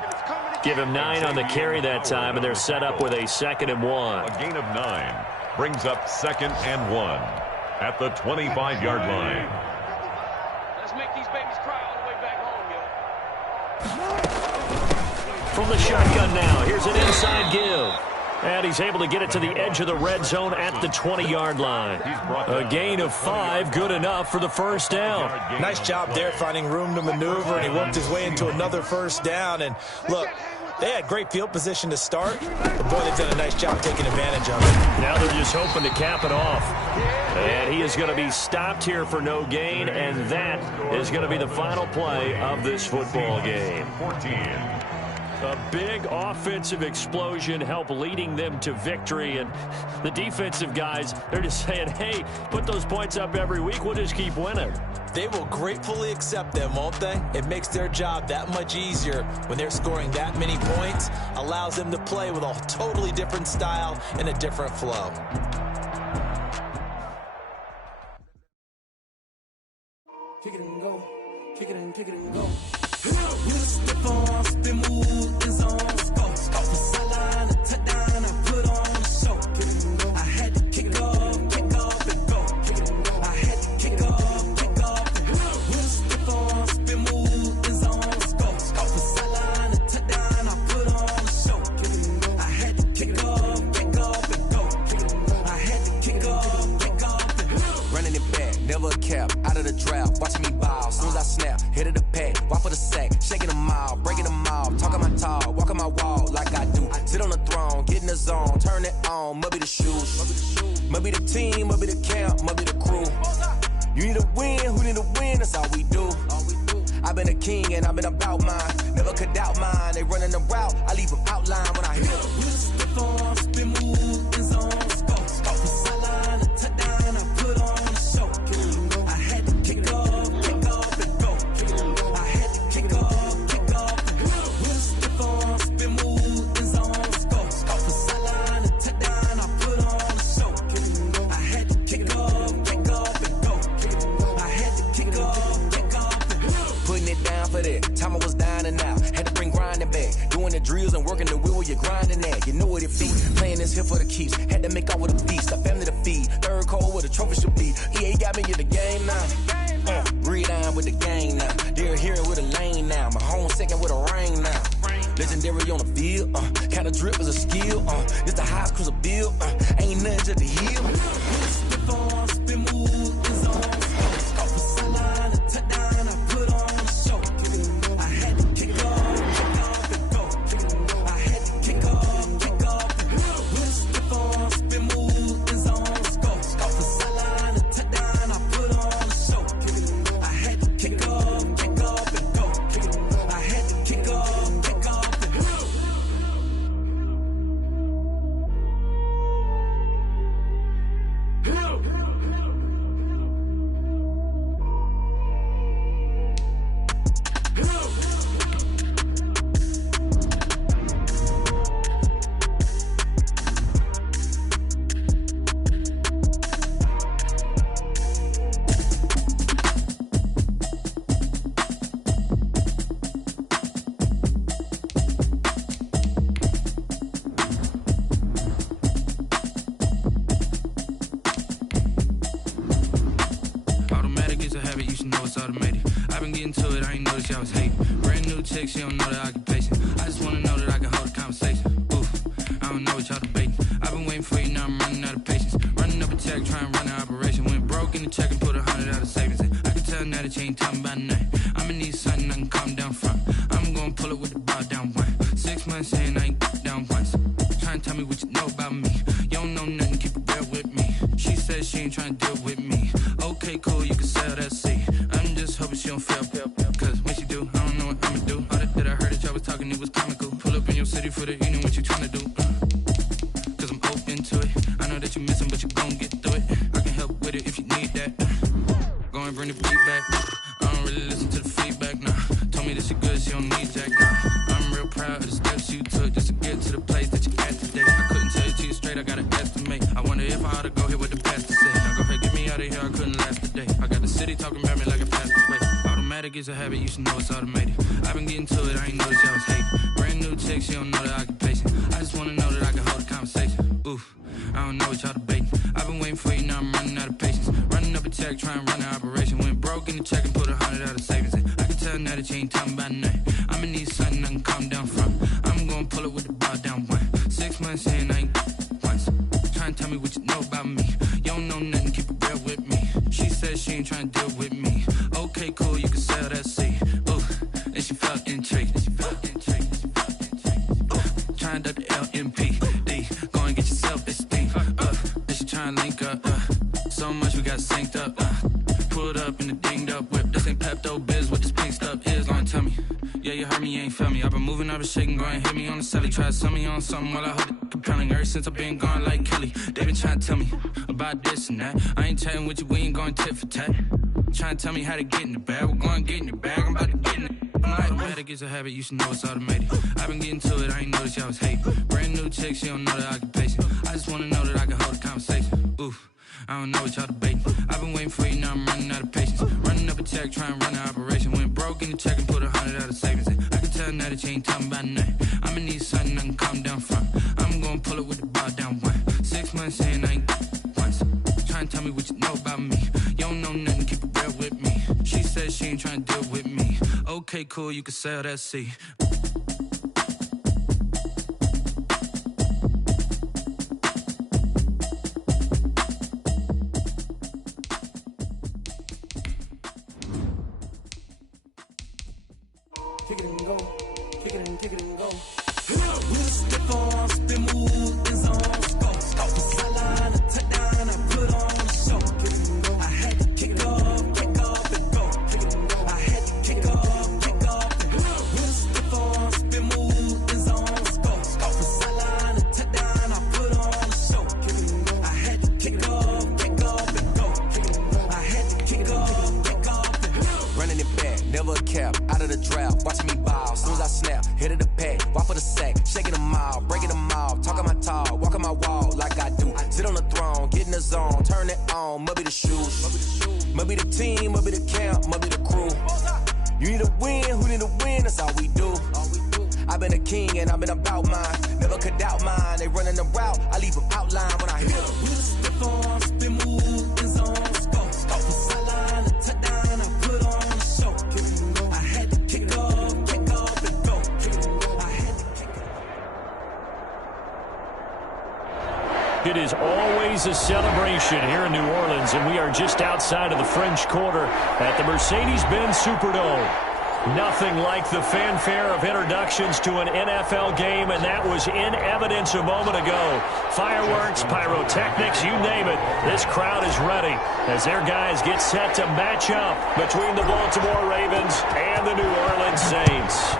Give him 9 on the carry that time, and they're set up with a 2nd and 1. A gain of 9 brings up 2nd and 1 at the 25-yard line. Let's make these babies cry all the way back home, yo. From the shotgun now, here's an inside give. And he's able to get it to the edge of the red zone at the 20-yard line. A gain of 5, good enough for the 1st down. Nice job there finding room to maneuver, and he worked his way into another 1st down. And look, they had great field position to start, but boy, they've done a nice job taking advantage of it. Now they're just hoping to cap it off. And he is going to be stopped here for no gain, and that is going to be the final play of this football game. 14. A big offensive explosion helped leading them to victory. And the defensive guys, they're just saying, hey, put those points up every week. We'll just keep winning. They will gratefully accept them, won't they? It makes their job that much easier when they're scoring that many points. Allows them to play with a totally different style and a different flow. Kick it and go. Kick it and kick it and go. Step on, spin move is on. Scope the sideline, a touchdown, I put on a show. I had to kick off and go. I had to kick off and go. Step on, spin move is on. Scope the sideline, a touchdown, I put on a show. I had to kick off and go. I had to kick off and go. Running it back, never a cap, out of the drought, watching me ball, soon as I snap, hit of the pack, walk for the sack, shaking them all, breaking them all, talking my talk, walking my wall like I do, sit on the throne, get in the zone, turn it on, must be the shoes, must be the team, must be the camp, must be the crew, you need a win, who need a win, that's all we do, I've been a king and I've been about mine, never could doubt mine, they running the route, I leave them outline when I hit them. Step on, spin move is on. Scope the sideline, a touchdown, I put on a show. I had to kick off and go. I had to kick off and go. Step on, spin move is on. Scope the sideline, a touchdown, I put on a show. I had to kick off and go. I had to kick off and go. Putting it down for that. Time I was down and out. Had to bring grinding back. Doing the drills and working the wheel where you're grinding at. You know what it be. Playing this here for the keeps. Had to make out with a feast. A family to feed. Third cold where the trophy should be. EA got me in the game now. Read on with the game now. They're here with a lane now. My home second with a ring now. Legendary on the field. Kinda drip is a skill. This the highest cruiser bill. Ain't nothing to the hill. Step on, spin move is on. Scope the sideline, a touchdown, I put on a show. I had to kick off and go. I had to kick off and go. Step on, spin move is on. Scope the sideline, a touchdown, I put on a show. I had to kick off and go. I had to kick off and go. y'all was hating. Brand new chick, she don't know the occupation. I just wanna know that I can hold a conversation. Oof, I don't know what y'all debating. I've been waiting for you, now I'm running out of patience. Running up a check, trying to run an operation. Went broke in the check and put 100 out of savings in. I can tell now that you ain't talking about nothing. I'ma need something I can calm down from. I'm gonna pull it with the bow down one. 6 months saying I ain't down once. Trying to tell me what you know about me. You don't know nothing, keep it real with me. She says she ain't trying to deal with me. Okay, cool, you can sell that seat. I'm just hoping she don't fail. Cause when she do, I don't know what I'ma do. All that I heard that y'all was talking, it was comical. Pull up in your city for the evening, what you trying to do? Cause I'm open to it. I know that you missing, but you gon' get through it. I can help with it if you need that. Go and bring the beat back. I don't really listen to the feedback, nah. Told me that she good, she don't need jack, nah. I'm real proud of the steps you took just to get to the place that you at today. I couldn't tell you to you straight, I gotta estimate. I wonder if I ought to go here with the pastor say. Now go ahead, get me out of here, I couldn't last today. I got the city talking about me like a pastor's way. Automatic is a habit, you should know it's automated. I've been getting to it, I ain't noticed y'all was hating. Brand new chick, she don't know the occupation. I just wanna know that I can hold a conversation. Oof, I don't know what y'all debating. I've been waiting for you, now I'm running out of patience. Running up a check, trying to run an operation. Went broke in the check and put 100 out of savings in. I can tell now that you ain't talking about nothing. I'ma need something I can calm down from. I'm gonna pull it with the bow down one. 6 months saying I ain't once. Trying to tell me what you know about me. You don't know nothing, keep it real with me. She says she ain't trying to deal with me. Okay, cool, you can sell that seat. Ooh, and she felt intrigued. Trying to the LMPD. Go and get yourself esteem. And she trying to link up. So much we got synced up. Pulled up in the dinged up whip. This ain't Pepto-Biz, what this pink stuff is. Long tell me. Yeah, you heard me, you ain't felt me. I've been moving, I've been shaking, go and hit me on the celly. Try to sell me on something while I hold it compelling. Ever since I've been gone like Kelly, they been trying to tell me about this and that. I ain't chatting with you, we ain't going tit for tat. Trying to tell me how to get in the bag. We're going to get in the bag, I'm about to get in it. Automatic is a habit, you should know it's automated. I've been getting to it, I ain't noticed y'all was hating. Brand new chick, she don't know the occupation. I just wanna know that I can hold a conversation. Oof, I don't know what y'all debating. I've been waiting for you, now I'm running out of patience. Running up a check, trying to run an operation. Went broke in the check and put 100 out of savings in. I can tell now that you ain't talking about nothing. I'ma need something I can calm down from. I'm gonna pull it with the bow down one. 6 months saying I ain't once. Trying to tell me what you know about me. You don't know nothing, keep it real with me. She says she ain't trying to deal with me. Okay, cool, you can sell that seat. Kick it and go, kick it and go. With a stiff arm, spin move, and zone, go. The sideline, a touchdown, I put on a show. I had to kick off and go. I had to kick off and go. With a stiff arm, spin move, and zone, go. The sideline, a touchdown, I put on a show. I had to kick off and go. I had to kick off and go. Running it back, never a cap, out of the draft, watching me ball. Soon as I snap, hit of the pack, walk for the sack, shaking them all, breaking them off, talking my talk, walking my wall like I do. Sit on the throne, get in the zone, turn it on, must be the shoes, must be the team, must be the camp, must be the crew. You need a win, who need a win, that's all we do. I've been a king and I've been about mine, never could doubt mine. They running the route, I leave them outline when I hit them. With a stiff arm, spin move, and zone, go. The sideline, a touchdown, I put on a show. I had to kick off and go. I had to kick off. It is always a celebration here in New Orleans, and we are just outside of the French Quarter at the Mercedes-Benz Superdome. Nothing like the fanfare of introductions to an NFL game, and that was in evidence a moment ago. Fireworks, pyrotechnics, you name it. This crowd is ready as their guys get set to match up between the Baltimore Ravens and the New Orleans Saints.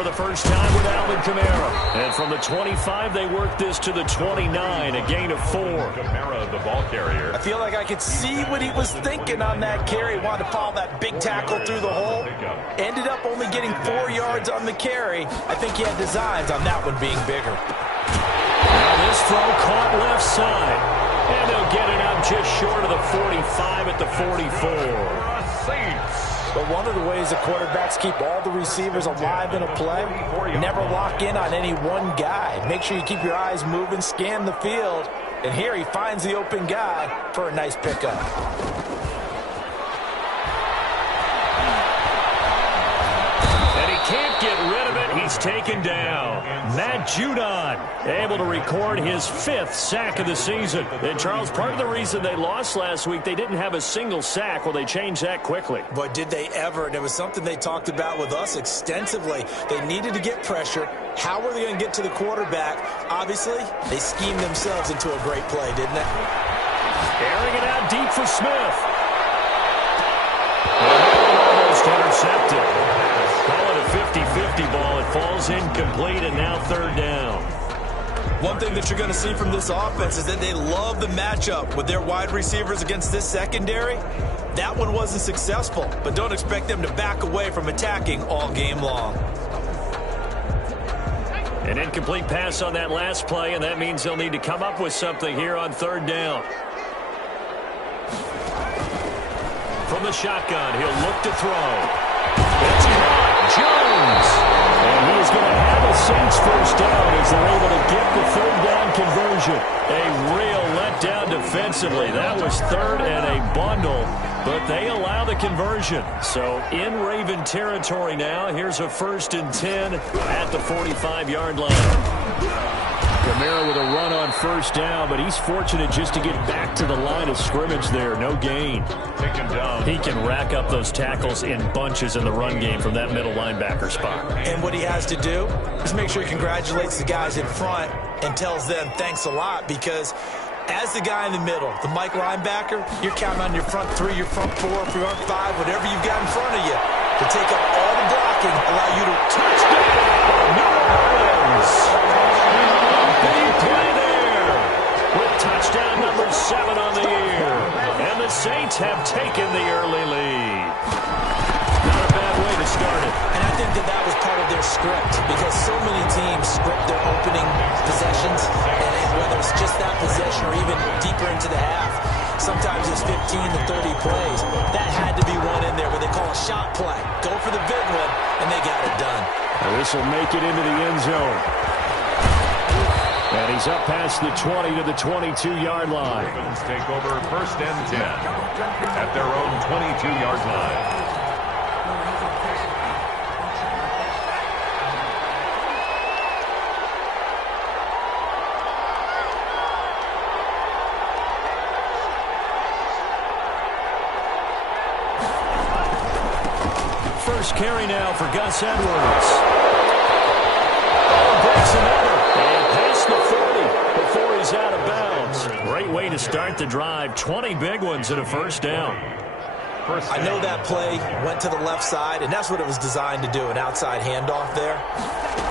for the first time with Alvin Kamara. And from the 25, they work this to the 29, a gain of 4. Kamara, the ball carrier. I feel like I could see what he was thinking on that carry. Wanted to follow that big tackle through the hole. Ended up only getting 4 yards on the carry. I think he had designs on that one being bigger. Now this throw caught left side. And they'll get it out just short of the 45 at the 44. But one of the ways the quarterbacks keep all the receivers alive in a play, never lock in on any one guy. Make sure you keep your eyes moving, scan the field. And here he finds the open guy for a nice pickup. Can't get rid of it. He's taken down. Matt Judon able to record his 5th sack of the season. And, Charles, part of the reason they lost last week, they didn't have a single sack. Well, they changed that quickly. But did they ever? And it was something they talked about with us extensively. They needed to get pressure. How were they going to get to the quarterback? Obviously, they schemed themselves into a great play, didn't they? Airing it out deep for Smith. Almost intercepted. Call it a 50-50 ball. It falls incomplete, and now 3rd down. One thing that you're going to see from this offense is that they love the matchup with their wide receivers against this secondary. That one wasn't successful, but don't expect them to back away from attacking all game long. An incomplete pass on that last play, and that means they'll need to come up with something here on 3rd down. From the shotgun, he'll look to throw. It's caught. Jones. And he is going to have a Saints first down as they're able to get the 3rd down conversion. A real letdown defensively. That was 3rd and a bundle, but they allow the conversion. So in Raven territory now. Here's a 1st and 10 at the 45-yard line. Kamara with a run on 1st down, but he's fortunate just to get back to the line of scrimmage there. No gain. Taken down. He can rack up those tackles in bunches in the run game from that middle linebacker spot. And what he has to do is make sure he congratulates the guys in front and tells them thanks a lot, because as the guy in the middle, the Mike linebacker, you're counting on your front 3, your front 4, your front 5, whatever you've got in front of you to take up all the blocking, allow you to touchdown New Orleans. Big play there with touchdown number 7 on the year. And the Saints have taken the early lead. Not a bad way to start it. And I think that was part of their script, because so many teams script their opening possessions, and whether it's just that possession or even deeper into the half, sometimes it's 15 to 30 plays. That had to be one in there where they call a shot play. Go for the big one, and they got it done. Well, this will make it into the end zone. And he's up past the 20 to the 22-yard line. Ravens take over 1st and 10 at their own 22-yard line. First carry now for Gus Edwards. Oh, breaks another. And past the 40 before he's out of bounds. Great way to start the drive. 20 big ones and a 1st down. I know that play went to the left side, and that's what it was designed to do, an outside handoff there.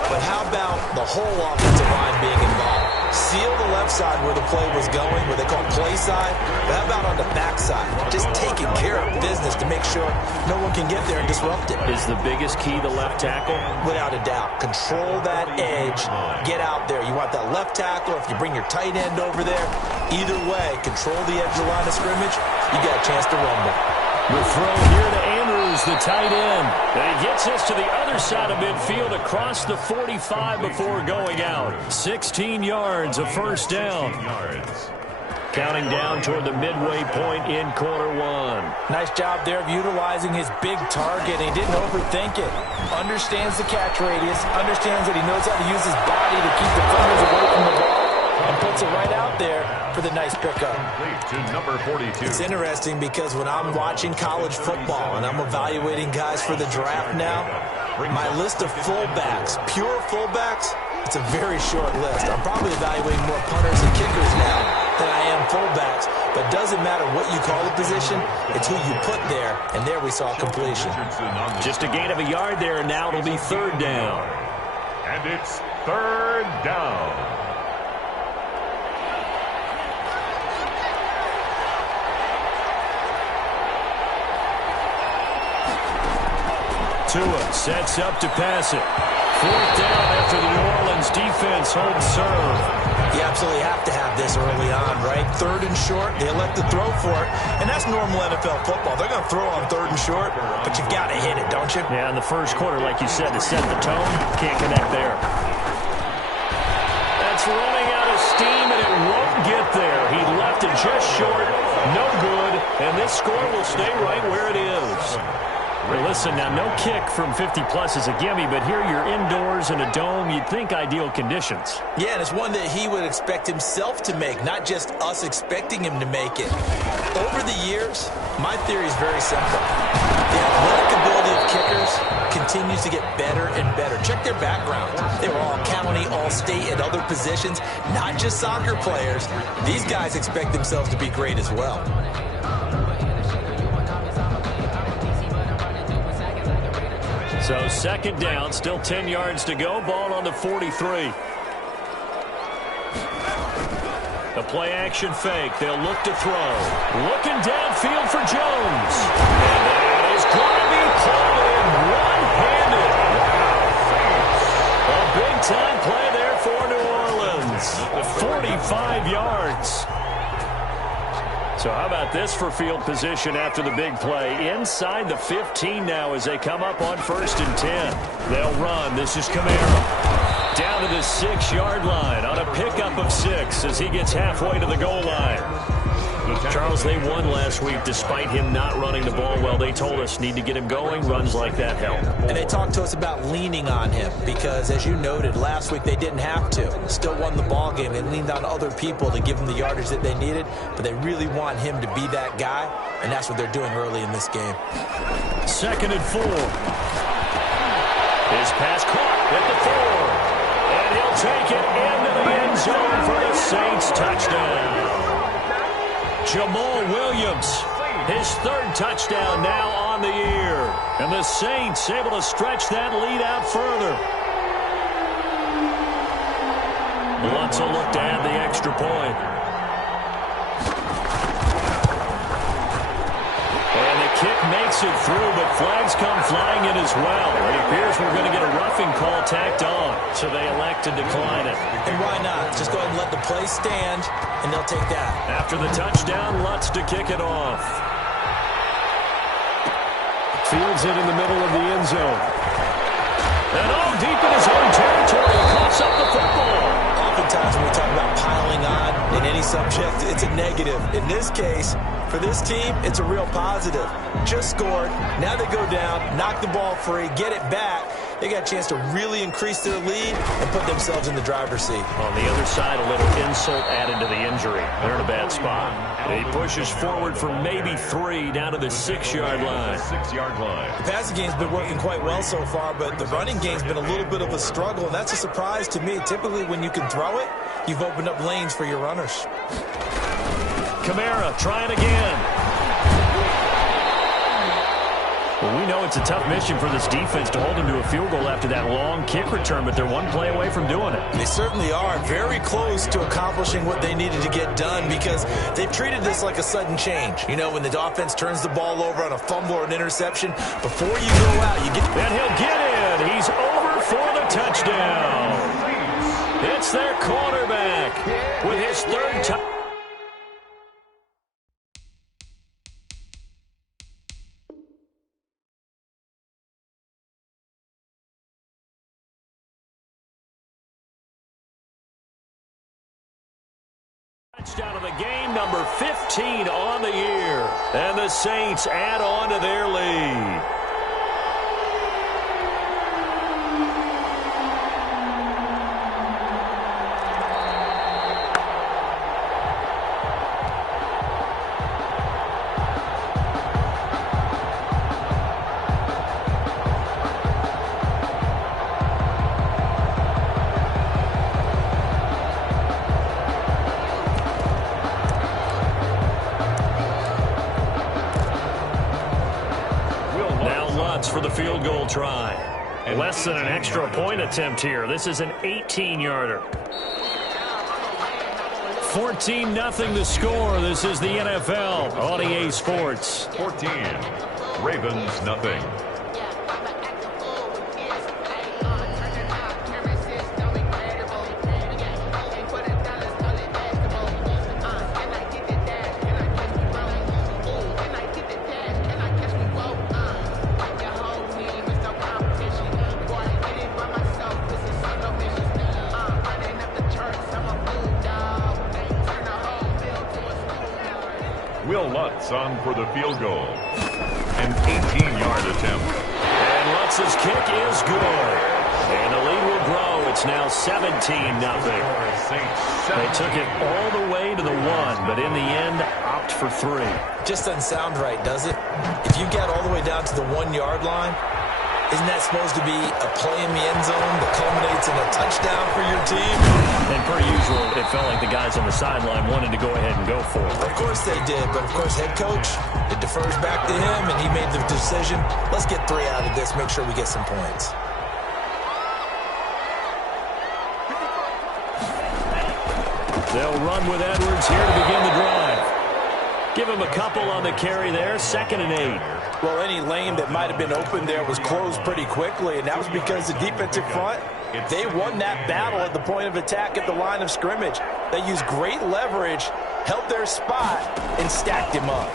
But how about the whole offensive line being involved? Seal the left side where the play was going, where they call play side. But how about on the back side? Just taking care of business to make sure no one can get there and disrupt it. Is the biggest key the left tackle? Without a doubt. Control that edge. Get out there. You want that left tackle, if you bring your tight end over there. Either way, control the edge of the line of scrimmage. You got a chance to rumble. The throw here to Andrews, the tight end. And he gets us to the other side of midfield across the 45 before going out. 16 yards, a 1st down. Counting down toward the midway point in quarter 1. Nice job there of utilizing his big target. He didn't overthink it. Understands the catch radius. Understands that he knows how to use his body to keep defenders away from the ball. And puts it right out there for the nice pickup. To number 42. It's interesting because when I'm watching college football and I'm evaluating guys for the draft now, my list of fullbacks, pure fullbacks, It's a very short list. I'm probably evaluating more punters and kickers now than I am fullbacks, but it doesn't matter what you call the position, it's who you put there, and there we saw completion. Just a gain of a yard there, and now it'll be third down. And it's third down. Tua sets up to pass it. Fourth down after the New Orleans defense holds serve. You absolutely have to have this early on, right? Third and short, they elect to throw for it, and that's normal NFL football. They're going to throw on third and short, but you got to hit it, don't you? Yeah, in the first quarter, like you said, to set the tone, can't connect there. That's running out of steam, and it won't get there. He left it just short, no good, and this score will stay right where it is. Well, listen, now no kick from 50-plus is a gimme, but here you're indoors in a dome. You'd think ideal conditions. Yeah, and it's one that he would expect himself to make, not just us expecting him to make it. Over the years, my theory is very simple. The athletic ability of kickers continues to get better and better. Check their background. They were all county, all state, at other positions, not just soccer players. These guys expect themselves to be great as well. So second down, still 10 yards to go. Ball on the 43. A play-action fake. They'll look to throw. Looking downfield for Jones. And that is going to be pulled in one-handed. A big-time play there for New Orleans. 45 yards. So how about this for field position after the big play? Inside the 15 now as they come up on 1st and 10. They'll run. This is Kamara. Down to the 6-yard line on a pickup of 6 as he gets halfway to the goal line. Charles, they won last week despite him not running the ball well. They told us need to get him going. Runs like that help. And they talked to us about leaning on him because, as you noted, last week they didn't have to. Still won the ball game. They leaned on other people to give them the yardage that they needed, but they really want him to be that guy, and that's what they're doing early in this game. 2nd and 4. His pass caught at the 4. And he'll take it into the end zone for the Saints touchdown. Jamal Williams, his 3rd touchdown now on the year. And the Saints able to stretch that lead out further. Lutz will look to add the extra point. And the kick makes it through, but flags come flying in as well. It appears we're going to get a roughing call tacked on, so they elect to decline it. And why not? Just go ahead and let the play stand, and they'll take that. After the touchdown, Lutz to kick it off. Fields it in the middle of the end zone. And deep in his own territory, he coughs up the football. Oftentimes when we talk about piling on in any subject, it's a negative. In this case, for this team, it's a real positive. Just scored. Now they go down, knock the ball free, get it back. They got a chance to really increase their lead and put themselves in the driver's seat. On the other side, a little insult added to the injury. They're in a bad spot. He pushes forward for maybe 3 down to the 6-yard line. The passing game's been working quite well so far, but the running game's been a little bit of a struggle, and that's a surprise to me. Typically, when you can throw it, you've opened up lanes for your runners. Kamara trying again. Well, we know it's a tough mission for this defense to hold him to a field goal after that long kick return, but they're one play away from doing it. They certainly are very close to accomplishing what they needed to get done because they've treated this like a sudden change. You know, when the offense turns the ball over on a fumble or an interception, before you go out, you get... And he'll get in. He's over for the touchdown. It's their quarterback with his 3rd touchdown. Touchdown of the game, number 15 on the year. And the Saints add on to their lead. field goal try. Less than an extra point attempt here. This is an 18-yarder. 14-0 the score. This is the NFL on EA Sports. 14. Ravens nothing. On for the field goal. An 18-yard attempt. And Lutz's kick is good. And the lead will grow. It's now 17-0. They took it all the way to the 1, but in the end, opt for 3. Just doesn't sound right, does it? If you get all the way down to the 1-yard line, isn't that supposed to be a play in the end zone that culminates in a touchdown for your team? And per usual, it felt like the guys on the sideline wanted to go ahead and go for it. Of course they did, but of course head coach, it defers back to him, and he made the decision. Let's get 3 out of this, make sure we get some points. They'll run with Edwards here to begin the drive. Give him a couple on the carry there, 2nd and 8. Well, any lane that might have been open there was closed pretty quickly, and that was because the defensive front, they won that battle at the point of attack at the line of scrimmage. They used great leverage, held their spot, and stacked him up.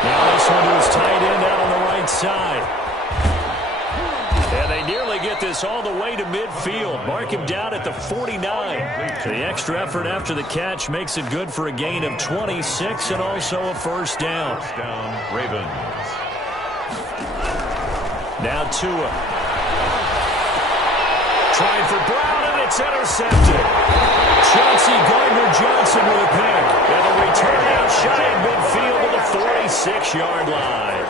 Now this one to his tight end out on the right side. And they nearly get this all the way to midfield. Mark him down at the 49. The extra effort after the catch makes it good for a gain of 26 and also a first down. First down, Ravens. Now Tua. Trying for Brown, and it's intercepted. Chauncey Gardner-Johnson with a pick. And a return out shy of midfield to the 46-yard line.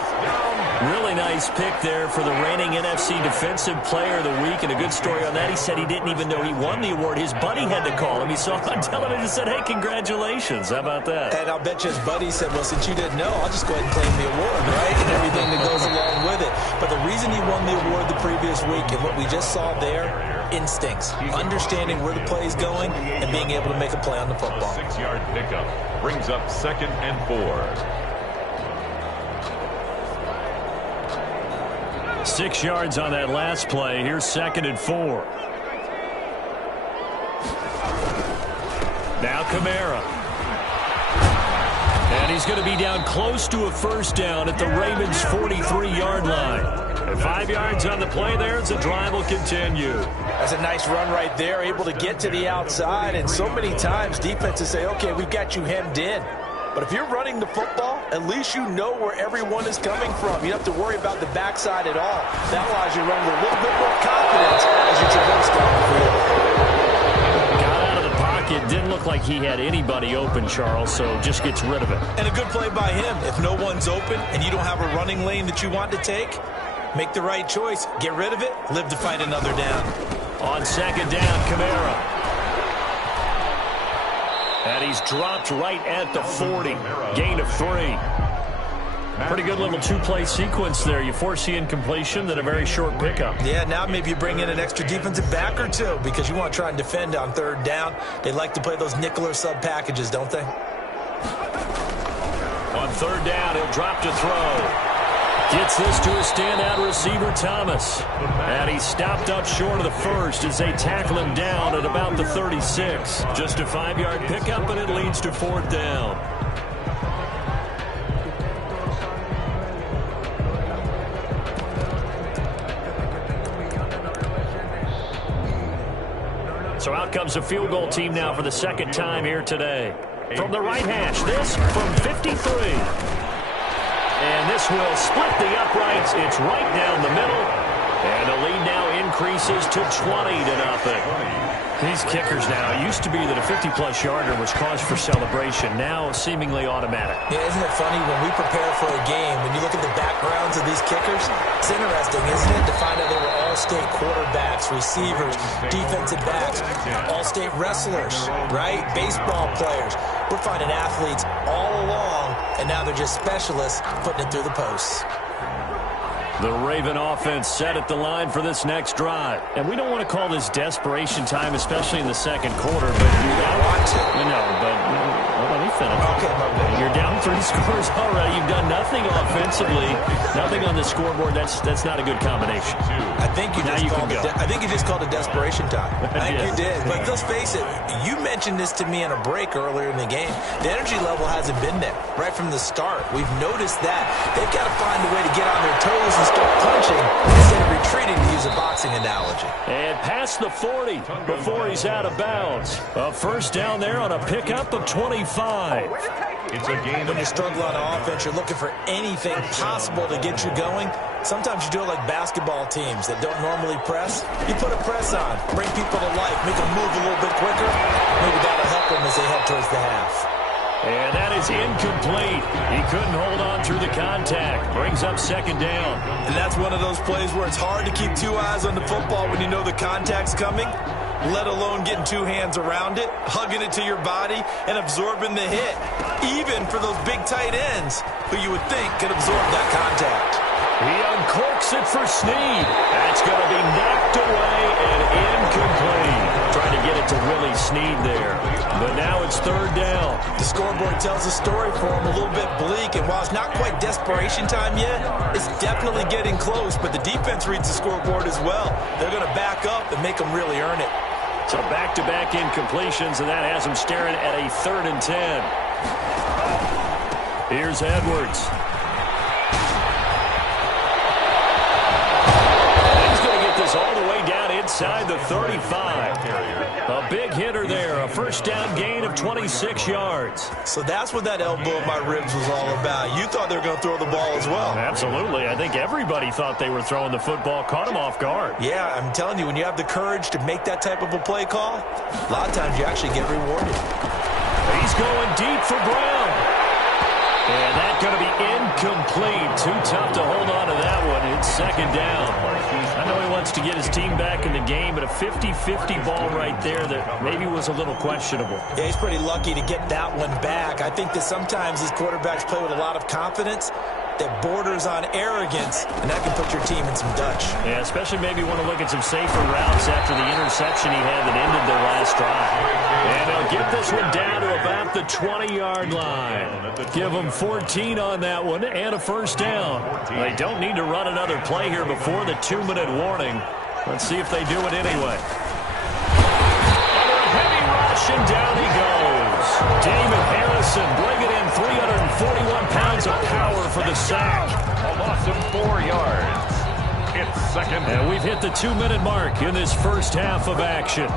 Really nice pick there for the reigning NFC Defensive Player of the Week, and a good story on that. He said he didn't even know he won the award. His buddy had to call him. He saw him on television and said, hey, congratulations. How about that? And I'll bet you his buddy said, well, since you didn't know, I'll just go ahead and claim the award, right? And everything that goes along with it. But the reason he won the award the previous week and what we just saw there, instincts, understanding where the play is going and being able to make a play on the football. 6-yard pickup brings up 2nd and 4. 6 yards on that last play. Here's 2nd and 4. Now Kamara. And he's going to be down close to a first down at the Ravens' 43-yard line. And 5 yards on the play there as the drive will continue. That's a nice run right there, able to get to the outside. And so many times defenses say, okay, we've got you hemmed in. But if you're running the football, at least you know where everyone is coming from. You don't have to worry about the backside at all. That allows you to run with a little bit more confidence as you traverse down the field. Got out of the pocket. Didn't look like he had anybody open, Charles, so just gets rid of it. And a good play by him. If no one's open and you don't have a running lane that you want to take, make the right choice. Get rid of it. Live to fight another down. On 2nd down, Kamara. And he's dropped right at the 40. Gain of 3. Pretty good little 2-play sequence there. You force the incompletion, then a very short pickup. Yeah, now maybe you bring in an extra defensive back or two because you want to try and defend on 3rd down. They like to play those nickel or sub packages, don't they? On 3rd down, he'll drop to throw. Gets this to a standout receiver, Thomas. And he's stopped up short of the first as they tackle him down at about the 36. Just a 5-yard pickup, and it leads to 4th down. So out comes a field goal team now for the 2nd time here today. From the right hash, this from 53. And this will split the uprights. It's right down the middle. And the lead now increases to 20-0. These kickers now, it used to be that a 50-plus yarder was cause for celebration. Now seemingly automatic. Yeah, isn't it funny when we prepare for a game, when you look at the backgrounds of these kickers, it's interesting, isn't it, to find out they were all-state quarterbacks, receivers, defensive backs, all-state wrestlers, right? Baseball players. We're finding athletes all along, and now they're just specialists putting it through the posts. The Raven offense set at the line for this next drive. And we don't want to call this desperation time, especially in the second quarter. But you're down. Let me finish. Okay, my bad. You're down 3 scores already. You've done nothing offensively, nothing on the scoreboard. That's not a good combination. I think you just called it desperation time. I think you did. But let's face it, you mentioned this to me in a break earlier in the game. The energy level hasn't been there right from the start. We've noticed that. They've got to find a way to get on their toes and start punching instead of retreating, to use a boxing analogy. And past the 40 before he's out of bounds. A first down there on a pickup of 25. It's a game. When you struggle on offense, you're looking for anything possible to get you going. Sometimes you do it like basketball teams that don't normally press. You put a press on, bring people to life, make them move a little bit quicker. Maybe that'll help them as they head towards the half. And that is incomplete. He couldn't hold on through the contact. Brings up second down. And that's one of those plays where it's hard to keep 2 eyes on the football when you know the contact's coming, let alone getting 2 hands around it, hugging it to your body, and absorbing the hit, even for those big tight ends who you would think could absorb that contact. He uncorks it for Snead. That's going to be knocked away and incomplete. Trying to get it to Willie Snead there. But now it's third down. The scoreboard tells a story for him, a little bit bleak. And while it's not quite desperation time yet, it's definitely getting close. But the defense reads the scoreboard as well. They're going to back up and make them really earn it. So back-to-back incompletions, and that has them staring at a 3rd and 10. Here's Edwards. All the way down inside the 35. A big hitter there. A first down gain of 26 yards. So that's what that elbow in my ribs was all about. You thought they were going to throw the ball as well. Absolutely. I think everybody thought they were throwing the football. Caught him off guard. Yeah, I'm telling you, when you have the courage to make that type of a play call, a lot of times you actually get rewarded. He's going deep for Brown. And that's going to be incomplete. Too tough to hold on to that one. It's second down. I know he wants to get his team back in the game, but a 50-50 ball right there that maybe was a little questionable. Yeah, he's pretty lucky to get that one back. I think that sometimes these quarterbacks play with a lot of confidence that borders on arrogance, and that can put your team in some Dutch. Yeah, especially maybe want to look at some safer routes after the interception he had that ended their last drive. And they'll get this one down to about the 20-yard line. Give them 14 on that one and a first down. They don't need to run another play here before the 2-minute warning. Let's see if they do it anyway. Under a heavy rush, and down he goes. Damon Harrison bringing in 341 pounds of power for the sack. A loss of 4 yards. It's second. And we've hit the 2-minute mark in this first half of action.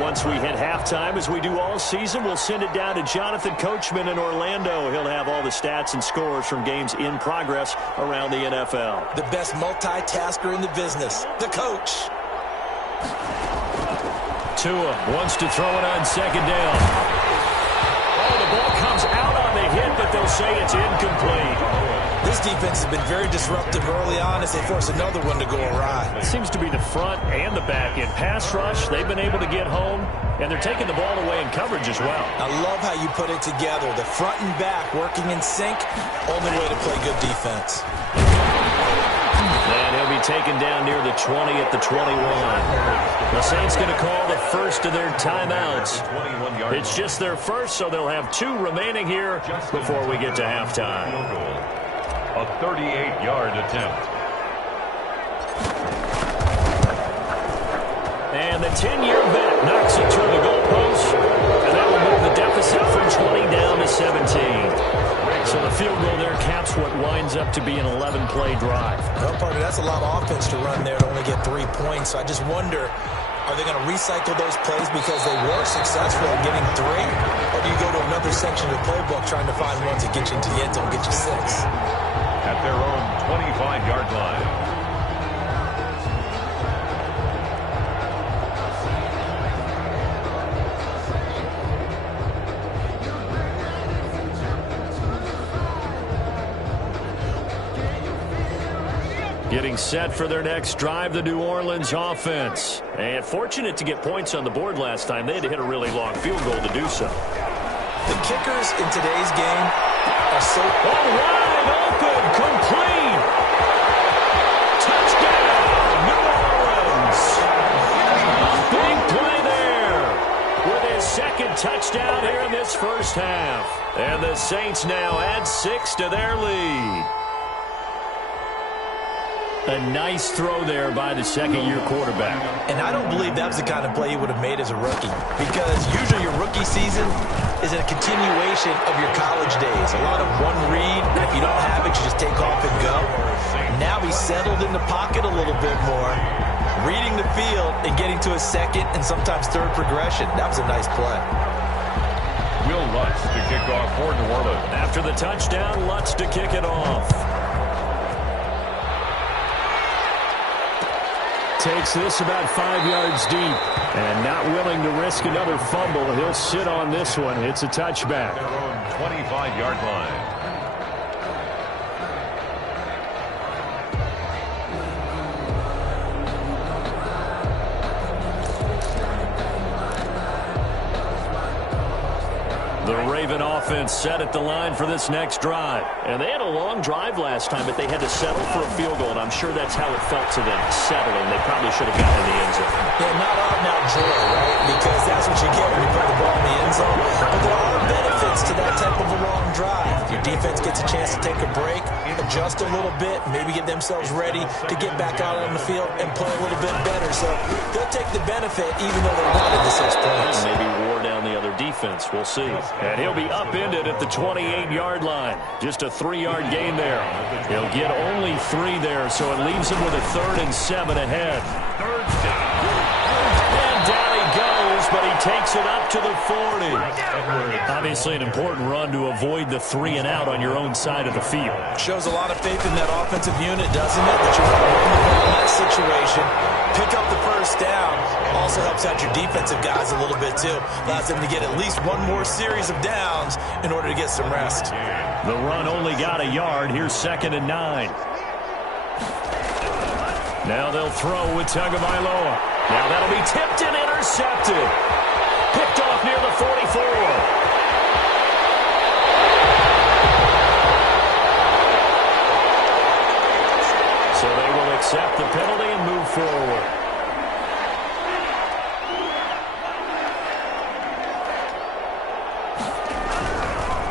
Once we hit halftime, as we do all season, we'll send it down to Jonathan Coachman in Orlando. He'll have all the stats and scores from games in progress around the NFL. The best multitasker in the business, the coach. Tua wants to throw it on second down. Oh, the ball comes out on the hit, but they'll say it's incomplete. This defense has been very disruptive early on as they force another one to go awry. It seems to be the front and the back. In pass rush, they've been able to get home, and they're taking the ball away in coverage as well. I love how you put it together. The front and back working in sync, only way to play good defense. And he'll be taken down near the 20 at the 21. The Saints going to call the first of their timeouts. It's just their first, so they'll have 2 remaining here before we get to halftime. A 38-yard attempt. And the 10-year vet knocks it toward the goalpost, and that will move the deficit from 20 down to 17. So the field goal there caps what winds up to be an 11-play drive. Well, partner, that's a lot of offense to run there to only get 3 points. So I just wonder, are they going to recycle those plays because they were successful in getting 3? Or do you go to another section of the playbook trying to find ones that get you into the end zone, get you 6? At their own 25-yard line. Getting set for their next drive, the New Orleans offense. And fortunate to get points on the board last time. They had to hit a really long field goal to do so. kickers in today's game are so... wide open, complete. Touchdown, New Orleans. A big play there with his second touchdown here in this first half. And the Saints now add 6 to their lead. A nice throw there by the second-year quarterback. And I don't believe that was the kind of play he would have made as a rookie, because usually your rookie season is a continuation of your college days. A lot of one read, and if you don't have it, you just take off and go. Now he's settled in the pocket a little bit more, reading the field and getting to a second and sometimes third progression. That was a nice play. Will Lutz to kick off for New Orleans. After the touchdown, Lutz to kick it off. Takes this about 5 yards deep. And not willing to risk another fumble. He'll sit on this one. It's a touchback. Their own 25-yard line. The Raven offense set at the line for this next drive. And they had a long drive last time, but they had to settle for a field goal, and I'm sure that's how it felt to them, settling. They probably should have gotten in the end zone. Yeah, not out-and-out joy, right? Because that's what you get when you put the ball in the end zone. But there are benefits to that type of a long drive. Your defense gets a chance to take a break, adjust a little bit, maybe get themselves ready to get back out on the field and play a little bit better. So they'll take the benefit even though they wanted the 6 points. Maybe wore down the other defense. We'll see. And he'll be upended at the 28-yard line. Just a 3-yard gain there. He'll get only 3 there, so it leaves him with a 3rd and 7 ahead. And down he goes, but he takes it up to the 40. Obviously an important run to avoid the 3 and out on your own side of the field. Shows a lot of faith in that offensive unit, doesn't it? That you want to run the ball in that situation. Pick up the first down. Also helps out your defensive guys a little bit, too. Allows them to get at least one more series of downs in order to get some rest. The run only got a yard. Here's 2nd and 9. Now they'll throw with Tagovailoa. Now that'll be tipped and intercepted. Picked off near the 44. So they will accept the penalty and move forward.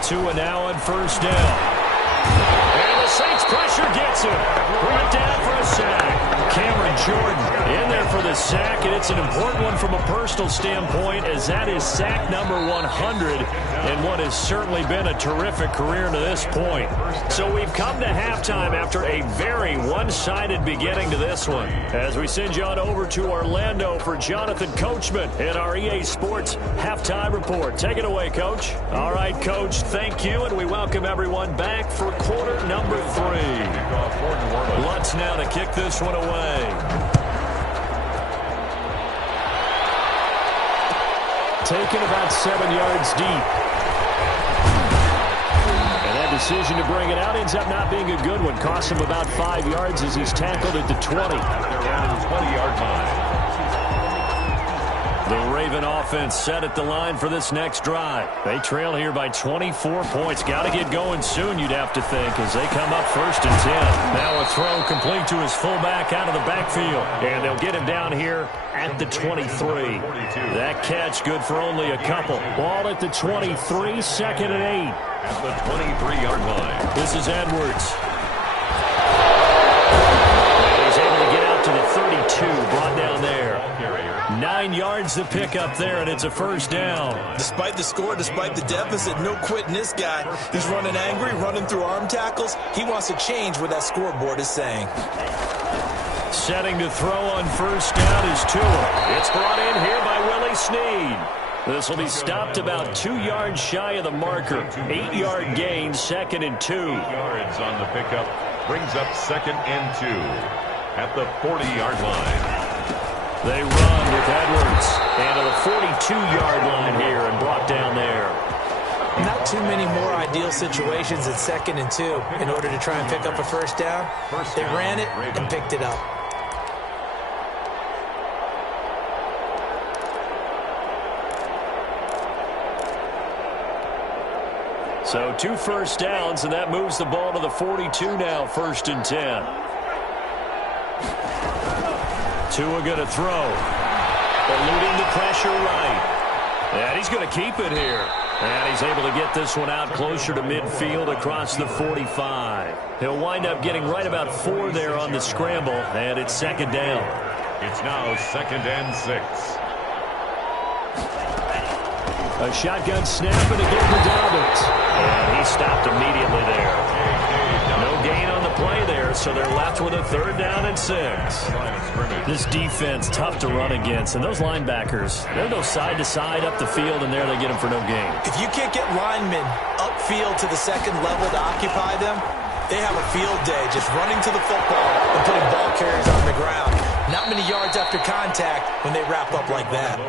Tua now on first down. And the Saints pressure gets him. Brought down for a sack. Cameron Jordan in there for the sack, and it's an important one from a personal standpoint, as that is sack number 100 in what has certainly been a terrific career to this point. So we've come to halftime after a very one-sided beginning to this one, as we send you on over to Orlando for Jonathan Coachman in our EA Sports Halftime Report. Take it away, Coach. All right, Coach, thank you, and we welcome everyone back for quarter number 3. Lutz now to kick this one away. Taken about 7 yards deep. And that decision to bring it out ends up not being a good one. Costs him about 5 yards as he's tackled at the 20. They're on the 20-yard line. The Raven offense set at the line for this next drive. They trail here by 24 points. Got to get going soon, you'd have to think, as they come up 1st and 10. Now a throw complete to his fullback out of the backfield. And they'll get him down here at the 23. That catch good for only a couple. Ball at the 23, 2nd and 8. At the 23-yard line. This is Edwards. He's able to get out to the 32, brought down there. 9 yards to pick up there, and it's a first down. Despite the score, despite the deficit, no quitting this guy. He's running angry, running through arm tackles. He wants to change what that scoreboard is saying. Setting to throw on first down is Tua. It's brought in here by Willie Snead. This will be stopped about 2 yards shy of the marker. 8-yard gain, 2nd and 2. 8 yards on the pickup brings up 2nd and 2 at the 40-yard line. They run with Edwards. And to the 42-yard line here and brought down there. Not too many more ideal situations at 2nd and 2 in order to try and pick up a first down. They ran it and picked it up. So 2 first downs, and that moves the ball to the 42 now, 1st and 10. Tua going to throw. Eluding the pressure right. And he's going to keep it here. And he's able to get this one out closer to midfield across the 45. He'll wind up getting right about 4 there on the scramble, and it's 2nd down. It's now 2nd and 6. A shotgun snap and again to Dobbins. And he stopped immediately there. No gain on the play there, so they're left with a 3rd down and 6. This defense, tough to run against. And those linebackers, they'll go side to side up the field, and there they get them for no gain. If you can't get linemen upfield to the 2nd level to occupy them, they have a field day just running to the football and putting ball carriers on the ground. Not many yards after contact when they wrap up like that.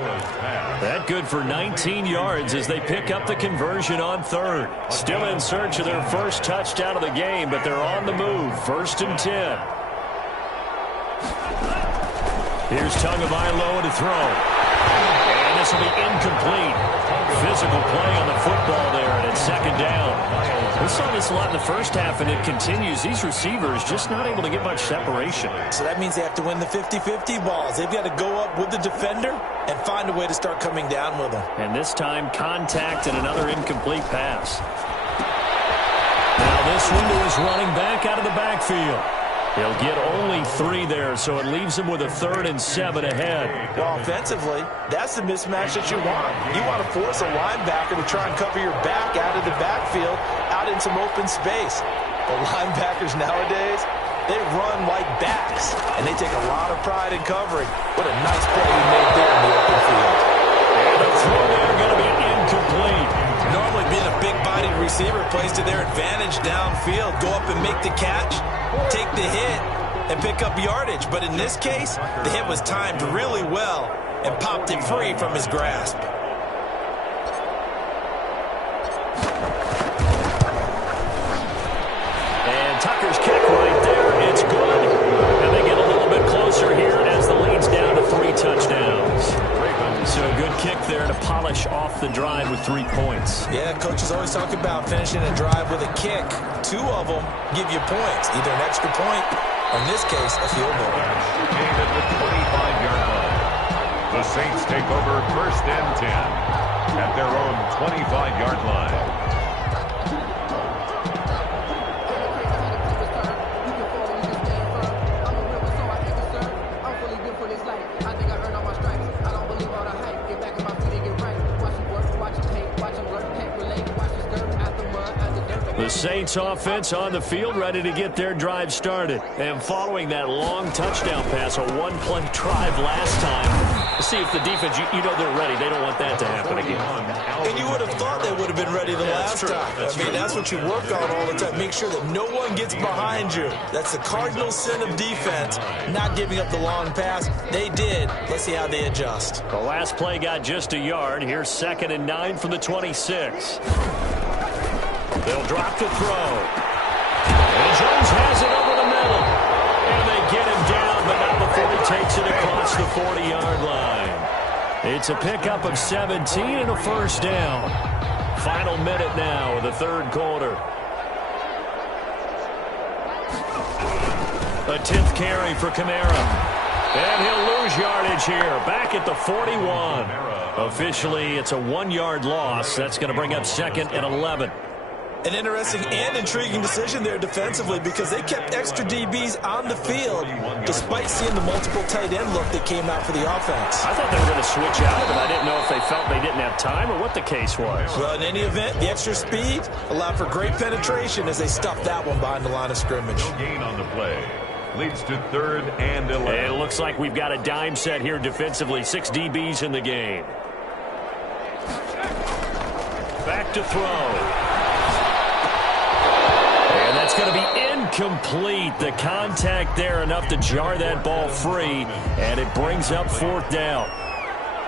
That good for 19 yards as they pick up the conversion on 3rd. Still in search of their first touchdown of the game, but they're on the move. 1st and 10. Here's Tagovailoa to throw. And this will be incomplete. Physical play on the football there, and it's 2nd down. We saw this a lot in the first half, and it continues. These receivers just not able to get much separation. So that means they have to win the 50-50 balls. They've got to go up with the defender and find a way to start coming down with them. And this time, contact and another incomplete pass. Now this one to his running back out of the backfield. He'll get only 3 there, so it leaves him with a 3rd and 7 ahead. Well, offensively, that's the mismatch that you want. You want to force a linebacker to try and cover your back out of the backfield, out in some open space. But linebackers nowadays, they run like backs, and they take a lot of pride in covering. What a nice play he made there in the open field. And the throw there going to be incomplete. Normally being a big-bodied receiver plays to their advantage downfield. Go up and make the catch, take the hit, and pick up yardage. But in this case, the hit was timed really well and popped it free from his grasp. And Tucker's kick right there. It's good. And they get a little bit closer here as the lead's down to 3 touchdowns. So a good kick there to polish off the drive with 3 points. Yeah, coaches always talk about finishing a drive with a kick. 2 of them give you points, either an extra point, or in this case, a field goal. Gained at the 25-yard line. The Saints take over 1st and 10 at their own 25-yard line. The Saints offense on the field ready to get their drive started. And following that long touchdown pass, a 1-play drive last time. See if the defense, you know they're ready. They don't want that to happen again. And you would have thought they would have been ready the last time. That's what you work on all the time. Make sure that no one gets behind you. That's the cardinal sin of defense, not giving up the long pass. They did. Let's see how they adjust. The last play got just a yard. Here's 2nd and 9 from the 26. They'll drop to throw. And Jones has it over the middle. And they get him down, but not before he takes it across the 40-yard line. It's a pickup of 17 and a 1st down. Final minute now of the 3rd quarter. A 10th carry for Kamara. And he'll lose yardage here. Back at the 41. Officially, it's a 1-yard loss. That's going to bring up 2nd and 11. An interesting and intriguing decision there defensively because they kept extra DBs on the field despite seeing the multiple tight end look that came out for the offense. I thought they were going to switch out, but I didn't know if they felt they didn't have time or what the case was. Well, in any event, the extra speed allowed for great penetration as they stuffed that one behind the line of scrimmage. No gain on the play. Leads to 3rd and 11. And it looks like we've got a dime set here defensively. 6 DBs in the game. Back to throw. And that's going to be incomplete. The contact there enough to jar that ball free, and it brings up 4th down.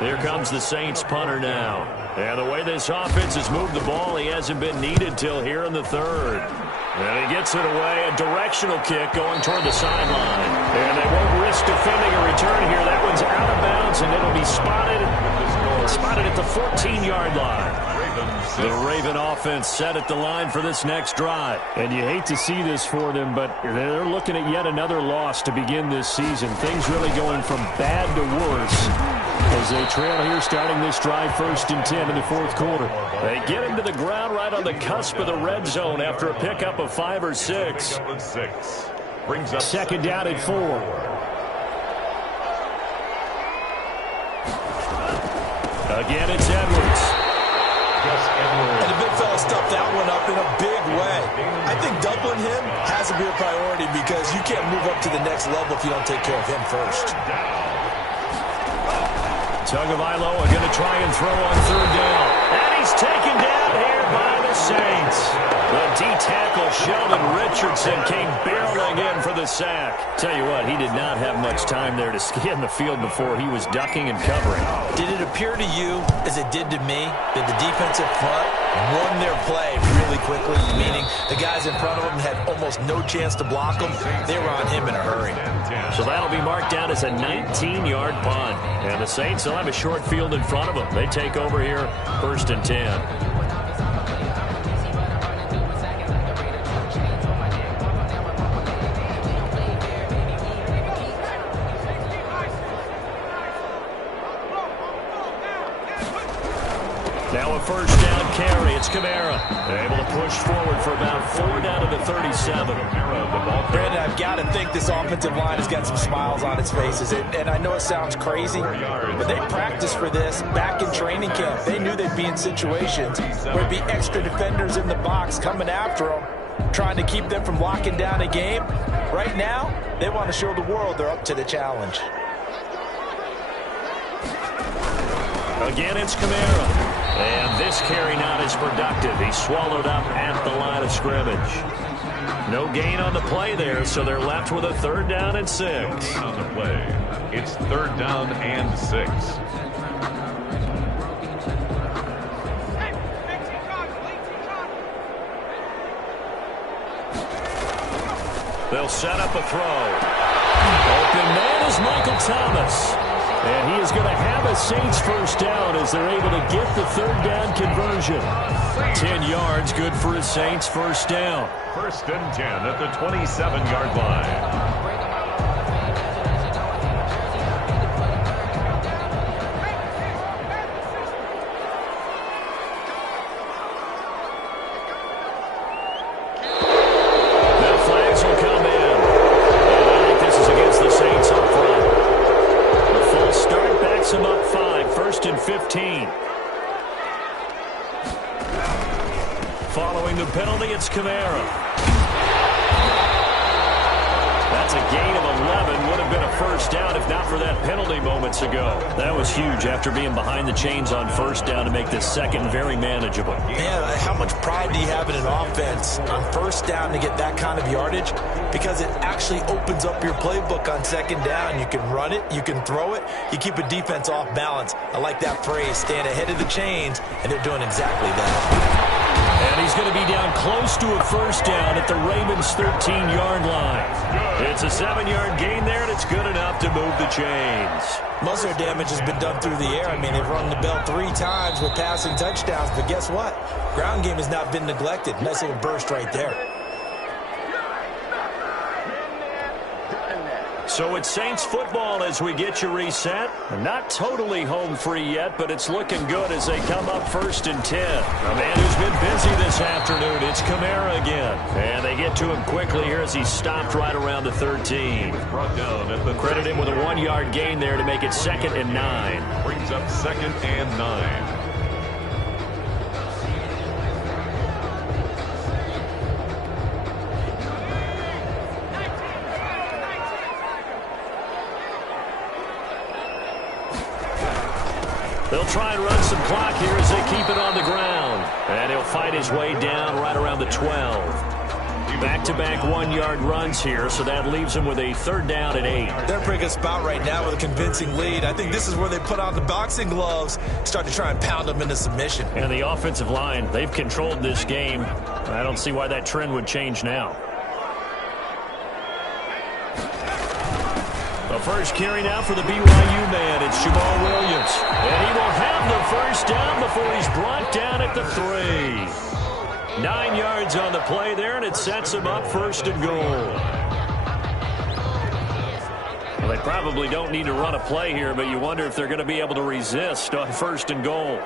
Here comes the Saints punter now. And the way this offense has moved the ball, he hasn't been needed till here in the 3rd. And he gets it away, a directional kick going toward the sideline. And they won't risk defending a return here. That one's out of bounds, and it'll be spotted at the 14-yard line. Ravens The Raven offense set at the line for this next drive. And you hate to see this for them, but they're looking at yet another loss to begin this season. Things really going from bad to worse as they trail here starting this drive 1st and 10 in the 4th quarter. They get him to the ground right on the cusp of the red zone after a pickup of 5 or 6. Brings up 2nd down at 4. Again, it's Edwards. And the big fella stuffed that one up in a big way. I think doubling him has to be a priority because you can't move up to the next level if you don't take care of him first. Tagovailoa going to try and throw on 3rd down. And he's taken down here by the Saints. The D-tackle Sheldon Richardson came barreling in for the sack. Tell you what, he did not have much time there to scan the field before he was ducking and covering. Did it appear to you, as it did to me, that the defensive front won their play really quickly? Meaning the guys in front of them had almost no chance to block them. They were on him in a hurry. So that'll be marked down as a 19-yard punt. And the Saints will have a short field in front of them. They take over here 1st and 10. Now a 1st down carry. It's Kamara. They're able to push forward for about 4 down to the 37. Brandon, I've got to think this offensive line has got some smiles on its faces. And I know it sounds crazy, but they practiced for this back in training camp. They knew they'd be in situations where there'd be extra defenders in the box coming after them, trying to keep them from locking down a game. Right now, they want to show the world they're up to the challenge. Again, it's Kamara. And this carry not as productive. He's swallowed up at the line of scrimmage. No gain on the play there, so they're left with a 3rd down and 6. On the play, it's 3rd down and 6. They'll set up a throw. Open man is Michael Thomas. And he is going to have a Saints 1st down as they're able to get the 3rd down conversion. 10 yards, good for his Saints 1st down. 1st and 10 at the 27-yard line. Him up 5, 1st and 15. Following the penalty, it's Kamara. That's a gain of 11. Would have been a 1st down if not for that penalty moments ago. That was huge after being behind the chains on 1st down to make this 2nd very manageable. Man, how much pride do you have in an offense on 1st down to get that kind of yardage? Because it actually opens up your playbook on 2nd down. You can run it, you can throw it, you keep a defense off balance. I like that phrase, stand ahead of the chains, and they're doing exactly that. And he's going to be down close to a 1st down at the Ravens' 13-yard line. It's a 7-yard gain there, and it's good enough to move the chains. Most of their damage has been done through the air. I mean, they've rung the bell 3 times with passing touchdowns, but guess what? Ground game has not been neglected. Nice little burst right there. So it's Saints football as we get you reset. Not totally home free yet, but it's looking good as they come up 1st and 10. A man who's been busy this afternoon, it's Kamara again. And they get to him quickly here as he's stopped right around the 13. Brought down at the Credit him with a 1-yard gain there to make it 2nd and 9. Brings up 2nd and 9. They'll try and run some clock here as they keep it on the ground. And he'll fight his way down right around the 12. Back-to-back 1-yard runs here, so that leaves them with a 3rd down and 8. They're in a pretty good spot right now with a convincing lead. I think this is where they put on the boxing gloves, start to try and pound them into submission. And the offensive line, they've controlled this game. I don't see why that trend would change now. A first carry now for the BYU man. It's Jamal Williams. And he will have the first down before he's brought down at the 3. 9 yards on the play there, and it sets him up first and goal. Well, they probably don't need to run a play here, but you wonder if they're going to be able to resist on first and goal.